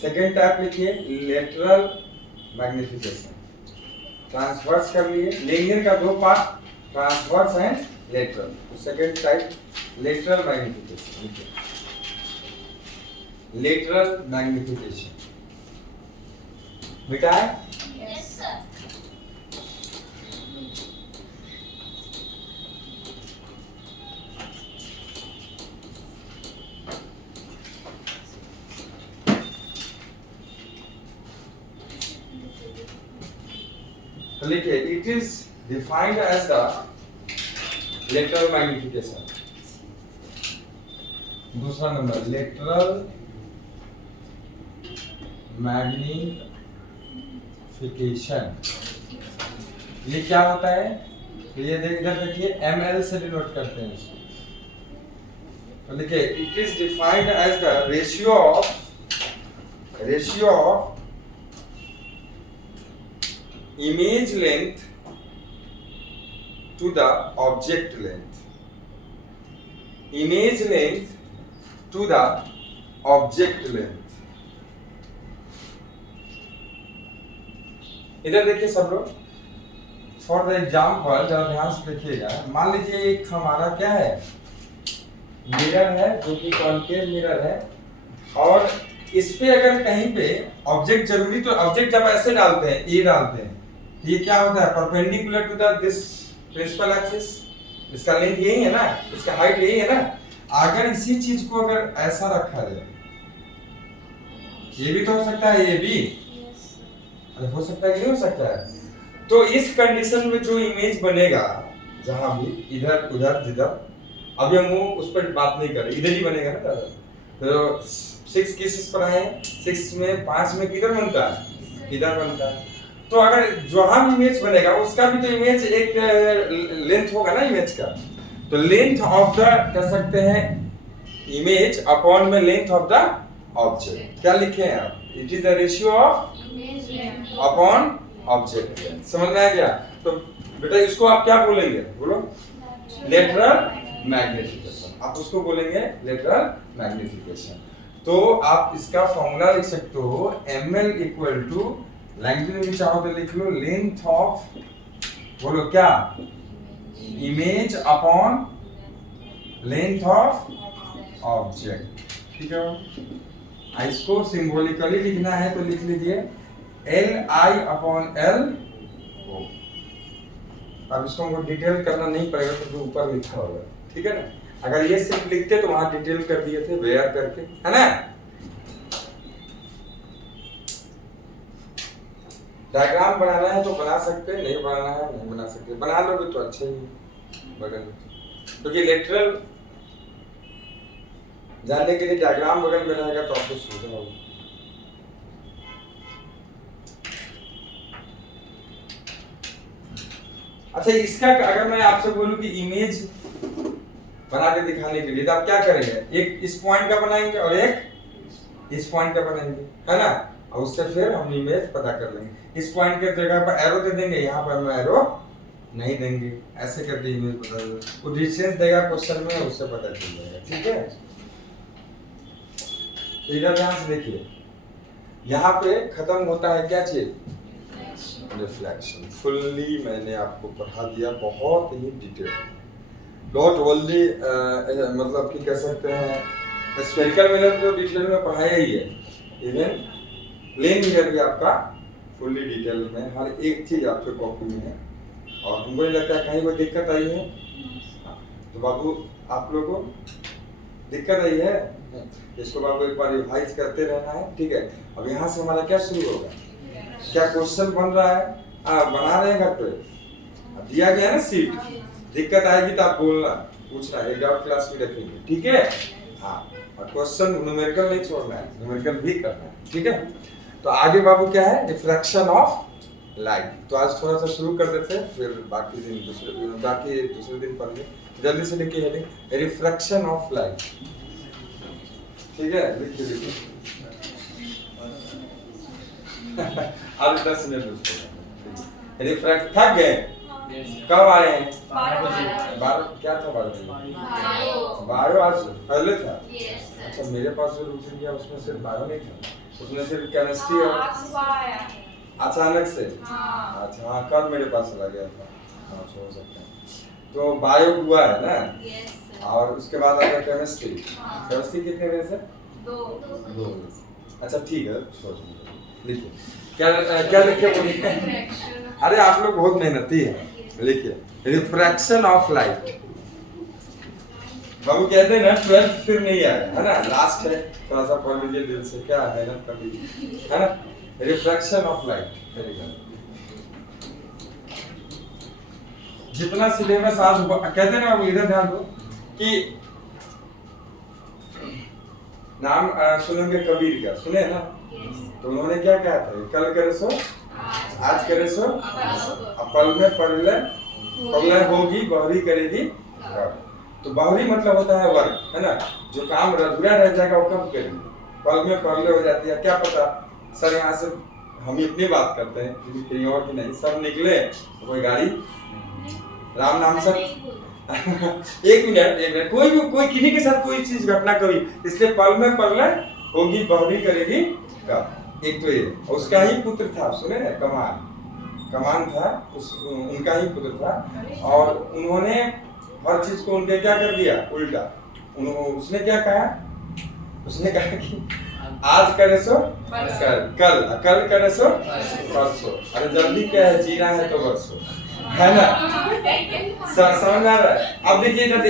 सेकेंड टाइप लिखिए लेटरल मैग्निफिकेशन, ट्रांसवर्स कर लिए, लीनियर का दो पार्ट, ट्रांसवर्स एंड लेटरल। तो सेकेंड टाइप लेटरल मैग्निफिकेशन लिखिए, लेटरल मैग्निफिकेशन बेटा है, Yes, sir. तो लिखिए it is defined as the lateral magnification. दूसरा नंबर लेटरल मैग्निफिकेशन, ये क्या होता है, तो ये इधर देखिए ml से डिनोट करते हैं इसको। तो लिखिए it is defined as the ratio of image length to the object length, image length to the object length। इधर देखिए सब लोग, फॉर द एग्जाम्पल जरा ध्यान से देखिएगा, मान लीजिए एक हमारा क्या है, मिरर है जो कि कॉन्केव मिरर है, और इस पे अगर कहीं पे ऑब्जेक्ट जरूरी, तो ऑब्जेक्ट जब ऐसे डालते हैं, ये डालते हैं, ये क्या होता है, perpendicular to the this principal axis, इसका लेंथ यही है ना, इसका हाइट यही है ना। अगर इसी चीज को अगर ऐसा रखा जाए, ये भी तो हो सकता है, ये भी अरे हो सकता है कि नहीं हो सकता है, तो इस कंडीशन में जो इमेज बनेगा, जहां भी इधर उधर जिधर, अभी हम वो उस पर बात नहीं कर रहे, इधर ही बनेगा ना दादा। तो 6 केसेस पर आए, 6 में 5 में किधर बनता है, इधर बनता है। तो अगर जहां भी इमेज बनेगा उसका भी तो इमेज एक लेंथ होगा ना इमेज का। तो लेंथ ऑफ द कह सकते हैं इमेज अपॉन में लेंथ ऑफ द ऑब्जेक्ट। क्या लिखे हैं आप, it is the ratio of Image length. Upon object. समझ में आ गया। तो बेटा इसको आप क्या बोलेंगे, बोलो, लेटरल मैग्निफिकेशन। आप उसको बोलेंगे लेटरल मैग्निफिकेशन। तो आप इसका फॉर्मूला लिख सकते हो ml इक्वल टू लैंग्वेज में भी चाहो तो लिख लो लेंथ ऑफ, बोलो क्या, image upon length of object. ठीक है। इसको सिंबॉलिकली लिखना है तो लिख लीजिए Li अपॉन L O। अब इसको हमको डिटेल करना नहीं पड़ेगा क्योंकि ऊपर लिखा होगा, ठीक है ना। अगर ये सिर्फ लिखते तो वहां डिटेल कर दिए थे वेयर करके, है ना। डायग्राम बनाना है तो बना सकते हैं, नहीं बनाना है नहीं बना सकते। बना लोगे तो अच्छा ही बगल, क्योंकि लेटरल जानने के लिए डायग्राम बगल में रहेगा तो आपको सुविधा होगी। अच्छा, इसका अगर मैं आपसे बोलूं कि इमेज बना के दिखाने के लिए तो आप क्या करेंगे, एक इस पॉइंट का बनाएंगे और एक इस पॉइंट का बनाएंगे, है ना। और उससे फिर हम इमेज पता कर लेंगे। इस पॉइंट के जगह पर एरो दे देंगे, यहाँ पर हम एरो नहीं देंगे, ऐसे करके इमेज बता देंगे। वो डिस्टेंस देगा क्वेश्चन में, उससे पता चल जाएगा, ठीक है। तो इधर ध्यान से देखिए, यहाँ पे खत्म होता है क्या चीज, रिफ्लेक्शन। फुल्ली मैंने आपको पढ़ा दिया, बहुत ही डिटेल, नॉट ओनली मतलब कि कह सकते हैं स्फेरिकल मिरर तो डिटेल में पढ़ाया ही है, इवन प्लेन मिरर भी आपका फुल्ली डिटेल में हर एक चीज आपके कॉपी में है। और हमको नहीं लगता है कहीं कोई दिक्कत आई है। तो बाबू आप लोगों को दिक्कत आई है, इसको बाबू एक बार रिवाइज करते रहना है, ठीक है। अब यहाँ से हमारा क्या शुरू होगा, क्या क्वेश्चन बन रहा है, बना रहे हैं घर पे, अब दिया गया है ना सीट। दिक्कत आएगी तो आप बोलना, पूछना, एक डाउट क्लास में रखेंगे, ठीक है। हाँ, और क्वेश्चन न्यूमेरिकल नहीं छोड़ना है, न्यूमेरिकल भी करना है, ठीक है। तो आगे बाबू क्या है, रिफ्रैक्शन ऑफ लाइट। तो आज थोड़ा सा शुरू कर देते हैं, फिर बाकी दूसरे दिन पढ़ेंगे। जल्दी से लिखिए हेडिंग, रिफ्रैक्शन ऑफ लाइट, ठीक है। लिखिए आज 10 मिनट रिफ्रैक्ट। थक गए, कब आए हैं, 12 क्या था, 12 आज पहले था। अच्छा, मेरे पास जो रूटीन गया उसमें सिर्फ 12 नहीं था, उसमें सिर्फ केमिस्ट्री और अचानक से, अच्छा हाँ कल मेरे पास चला गया था, हाँ हो सकता है। तो बायो हुआ है ना, और उसके बाद आपका केमिस्ट्री। केमिस्ट्री कितने बजे से, 2 अच्छा ठीक है, छोड़ लिखिए क्या लिखे बोलिए। अरे आप लोग बहुत मेहनती है, लिखिए रिफ्रैक्शन ऑफ लाइट। बाबू कहते हैं ना 12th फिर नहीं आया है ना, लास्ट है, थोड़ा सा पढ़ लीजिए दिल से, क्या मेहनत कर लीजिए, है ना। रिफ्रैक्शन ऑफ लाइट, जितना सिलेबस आज कहते हैं ना, इधर ध्यान दो कि नाम सुनेंगे कबीर का, सुने ना। तो उन्होंने क्या कहा था, कल करे सो आज करे सो, पल में पढ़ले होगी बहुरी करेगी। तो बहुरी मतलब होता है वर्क, है ना। जो काम अधूरा रह जाएगा वो कब करेंगे, पल में पढ़ले हो जाती है। क्या पता सर, यहाँ से हम इतनी बात करते हैं कहीं और की नहीं, सब निकले तो कोई गाड़ी राम नाम सब एक मिनट कोई किन्हीं के साथ कोई चीज घटना कभी, इसलिए पल में पढ़ले होगी बहुरी करेगी कब। एक तो ये, उसका ही पुत्र था, सुने ना, कमान था, उनका ही पुत्र था। और उन्होंने हर चीज को उनके क्या कर दिया, उल्टा। उसने क्या कहा, उसने कहा कि आज करे सो कल करे सो परसों। अरे जल्दी क्या है, जीना है तो बरसों, है ना। समझ आ रहा है। अब देखिए इधर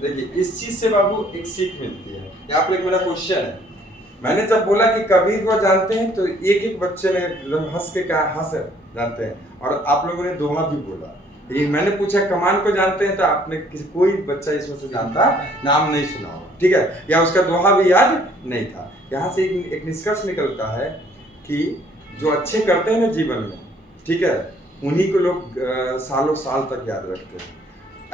देखिए, इस चीज से बाबू एक सीख मिलती है। यहाँ पे एक मेरा क्वेश्चन है, मैंने जब बोला कि कबीर को जानते हैं तो एक बच्चे ने एकदम हंस के कहा हाँ सर जानते हैं, और आप लोगों ने दोहा भी बोला। ये मैंने पूछा कमान को जानते हैं, तो आपने किसी कोई बच्चा इसमें से जानता नाम नहीं सुना होगा, ठीक है, या उसका दोहा भी याद नहीं था। यहाँ से एक निष्कर्ष निकलता है कि जो अच्छे करते हैं ना जीवन में, ठीक है, उन्हीं को लोग सालों साल तक याद रखते हैं।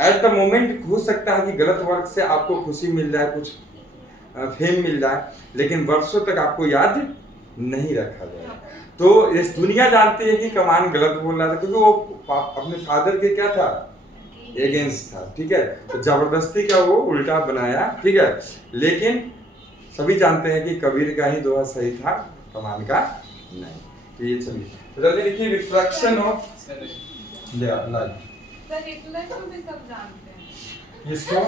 एट द मोमेंट हो सकता है कि गलत वर्क से आपको खुशी मिल जाए, कुछ फेम मिल जाए, लेकिन वर्षों तक आपको याद नहीं रखा जाए। तो इस दुनिया जानती है कि कमान गलत बोल रहा था, क्योंकि वो अपने फादर के क्या था, एगेंस्ट था, ठीक है, तो जबरदस्ती का वो उल्टा बनाया, ठीक है, लेकिन सभी जानते हैं कि कबीर का ही दोहा सही था, कमान का नहीं। तो ये चलिए तो जल्दी लिखिए, refraction of light. Sir Hitler को भी सब जानते हैं। इसको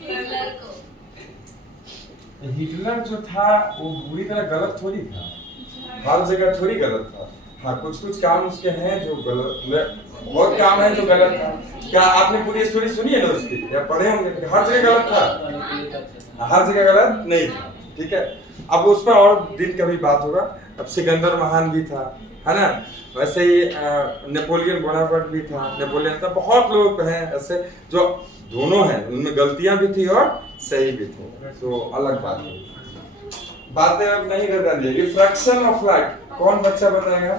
हिटलर को हिटलर जो था वो बुरी तरह गलत थोड़ी था, हर जगह थोड़ी गलत था। हाँ, कुछ कुछ काम उसके हैं जो गलत, बहुत काम है जो गलत था। क्या आपने पूरी स्टोरी सुनी है ना उसकी, या पढ़े होंगे? हर जगह गलत था, हर जगह गलत नहीं था, ठीक है। अब उस पर और दिन कभी बात होगा। अब सिकंदर महान भी था, है ना, वैसे ही नेपोलियन बोनापार्ट भी था, नेपोलियन था, बहुत लोग हैं ऐसे जो दोनों हैं, उनमें गलतियां भी थी और सही भी थी, तो अलग बात है। बातें अब नहीं कर रही। रिफ्रैक्शन ऑफ लाइट कौन बच्चा बताएगा?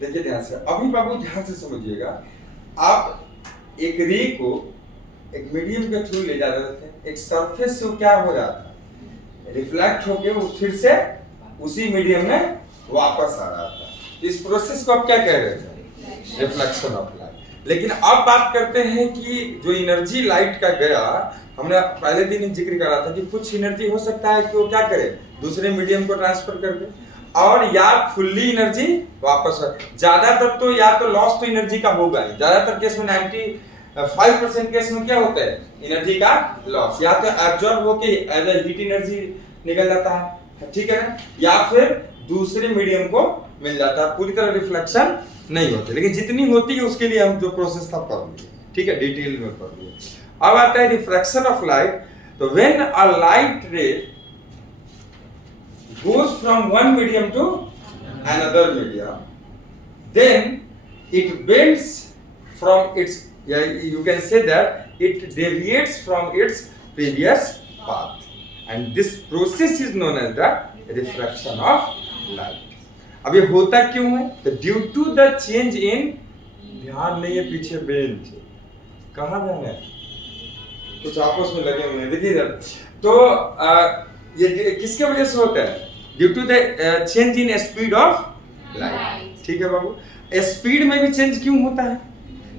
देखिए ध्यान से, अभी बाबू ध्यान से समझिएगा। आप एक रे को एक मीडियम के थ्रू ले जा रहे थे, एक सरफेस से क्या हो रहा था, रिफ्लेक्ट होके वो फिर से उसी मीडियम में वापस आ रहा था। इस प्रोसेस को आप क्या कह रहे थे? Reflection of light. लेकिन अब बात करते हैं कि जो एनर्जी लाइट का गया, हमने पहले दिन ही जिक्र करा था कि कुछ एनर्जी हो सकता है कि वो क्या करे, दूसरे मीडियम को ट्रांसफर कर दे, और या फुल्ली एनर्जी वापस। ज्यादातर तो या तो लॉस तो एनर्जी का होगा ही, ज्यादातर केस में 95% केस में क्या होता है, एनर्जी का लॉस, या तो एब्जॉर्ब होके एज ए हीट एनर्जी निकल जाता है, ठीक है ना, या फिर दूसरे मीडियम को मिल जाता है, पूरी तरह रिफ्लेक्शन नहीं होती। लेकिन जितनी होती है उसके लिए हम जो प्रोसेस था पढ़ लिए, ठीक है, डिटेल में पढ़ लिए। अब आता है रिफ्रैक्शन ऑफ लाइट। तो व्हेन अ लाइट रे goes from one medium to another medium, then it bends from its, you can say that it deviates from its previous path, and this process is known as the refraction of light. अब ये होता क्यों है? तो due to the change in, ध्यान नहीं है पीछे बेंच, कहाँ ध्यान है, कुछ आपस में लगे हुए हैं, देखिए इधर। तो ये किसके वजह से होता है? Due to the change in speed of light, ठीक है बाबू। स्पीड में भी चेंज क्यों होता है?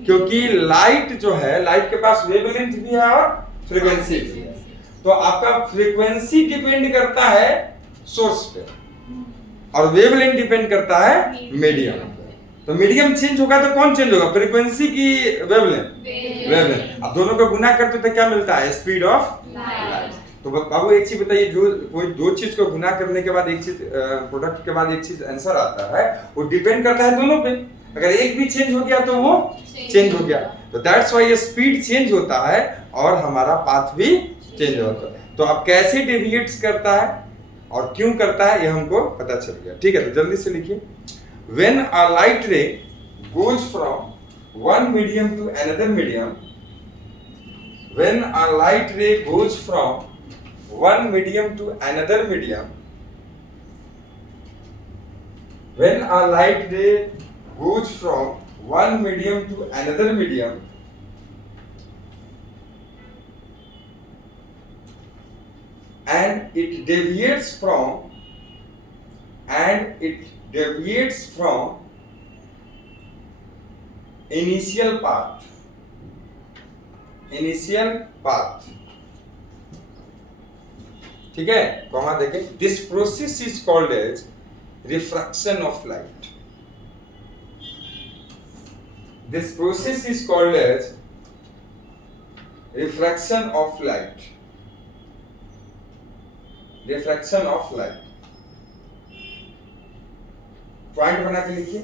क्योंकि लाइट जो है, लाइट के पास वेवलेंथ भी है और फ्रीक्वेंसी भी है। तो आपका फ्रीक्वेंसी डिपेंड करता है सोर्स पे और वेवलेंथ डिपेंड करता है मीडियम पे। तो मीडियम चेंज होगा तो कौन चेंज होगा, फ्रीक्वेंसी की वेवलेंथ? वेवलेंथ। अब दोनों को गुना करते तो क्या मिलता है? Speed of light. तो बाबू एक चीज बताइए, जो कोई दो चीज को गुना करने के बाद एक चीज प्रोडक्ट के बाद एक चीज आंसर आता है, वो डिपेंड करता है दोनों पे। अगर एक भी चेंज हो गया तो वो चेंज हो गया। तो दैट्स व्हाई ये स्पीड चेंज होता है और हमारा पाथ भी चेंज होता है। तो अब कैसे डेविएट्स करता है और क्यों करता है ये हमको पता चल गया, ठीक है। तो जल्दी से लिखिए, when a light ray goes from one medium to another medium, when a light ray goes from one medium to another medium, when a light ray goes from one medium to another medium, and it deviates from initial path, ठीक है, comma देखें। This process is called as refraction of light. This process is called as refraction of light. Refraction of light, point बना के लिखिए।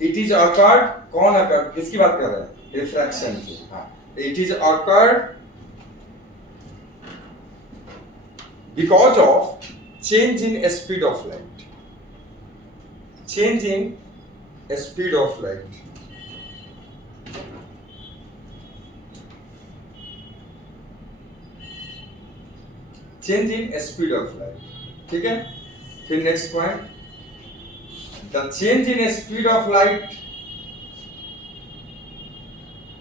It is occurred, कौन occurred, किसकी बात कर रहे हैं? रिफ्रैक्शन की। हाँ, it is occurred because of change in speed of light. Change in speed of light. Change in speed of light. ठीक है? फिर next point. The change in speed of light.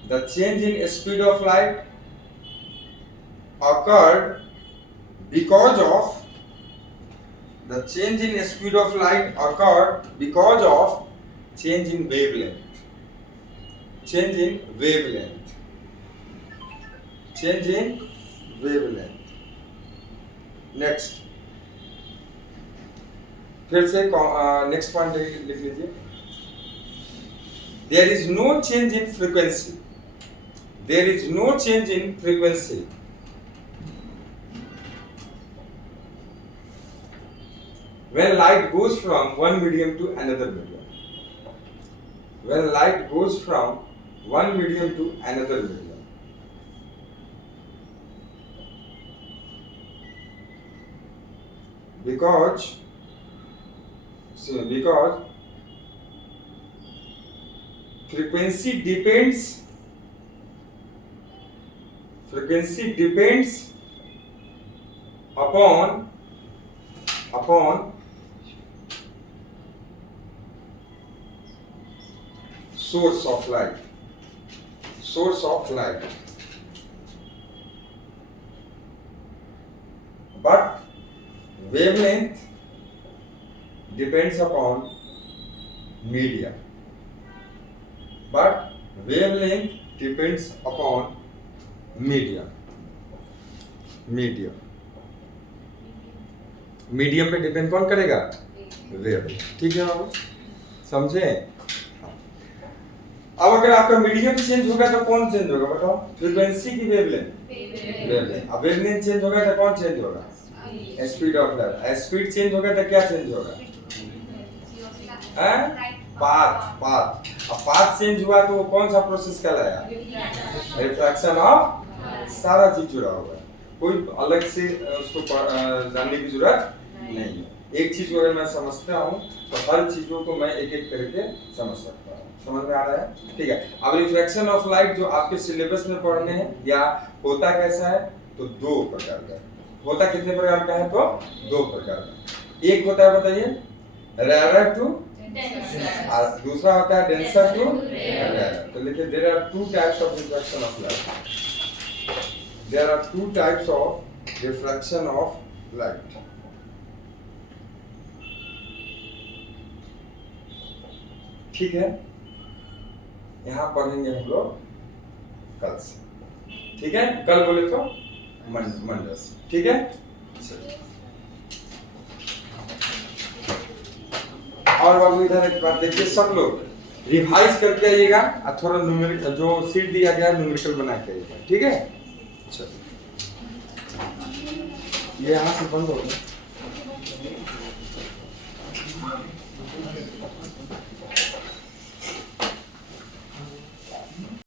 The change in speed of light occurred because of the change in speed of light occurred because of change in wavelength. Change in wavelength. Change in wavelength. Next. फिर से next point लिख लीजिए. There is no change in frequency. There is no change in frequency. When light goes from one medium to another medium. When light goes from one medium to another medium. Because frequency depends upon source of light. But wavelength depends upon media. But wavelength depends upon media. Medium पे depend कौन करेगा? Wavelength. ठीक है बाबू, समझे? अब अगर आपका medium change होगा तो कौन चेंज होगा बताओ? फ्रीक्वेंसी की वेवलेंथ. अब वेवलेंथ चेंज होगा तो कौन चेंज होगा? Speed of light. Speed change होगा तो क्या चेंज होगा? पाथ. अब पाथ चेंज हुआ तो कौन सा प्रोसेस कहलाया? Refraction of. सारा चीज जुड़ा हुआ है, कोई अलग से उसको जानने की जरूरत नहीं है. एक चीज को अगर मैं समझता हूँ तो हर चीजों को मैं एक एक करके समझ सकता हूँ. समझ में आ रहा है? ठीक है. अब रिफ्रैक्शन ऑफ लाइट जो आपके सिलेबस में पढ़ने हैं या होता कैसा है तो दो प्रकार का. होता कितने प्रकार का है? तो दो प्रकार का. एक होता है बताइए रेयर टू, और दूसरा होता है डेंसर टू रेयर. तो लिखिए there are two types of refraction of light. There are two types of refraction of light. ठीक है, यहाँ पढ़ेंगे हम लोग कल से. ठीक है, कल बोले तो मंडे से. ठीक है. और बाबू इधर एक बात देखिए, सब लोग रिवाइज करके आइएगा और थोड़ा न्यूमेरिकल जो सीट दिया गया है न्यूमेरिकल बना के आइएगा. ठीक है. ये यहाँ से बंद हो गया.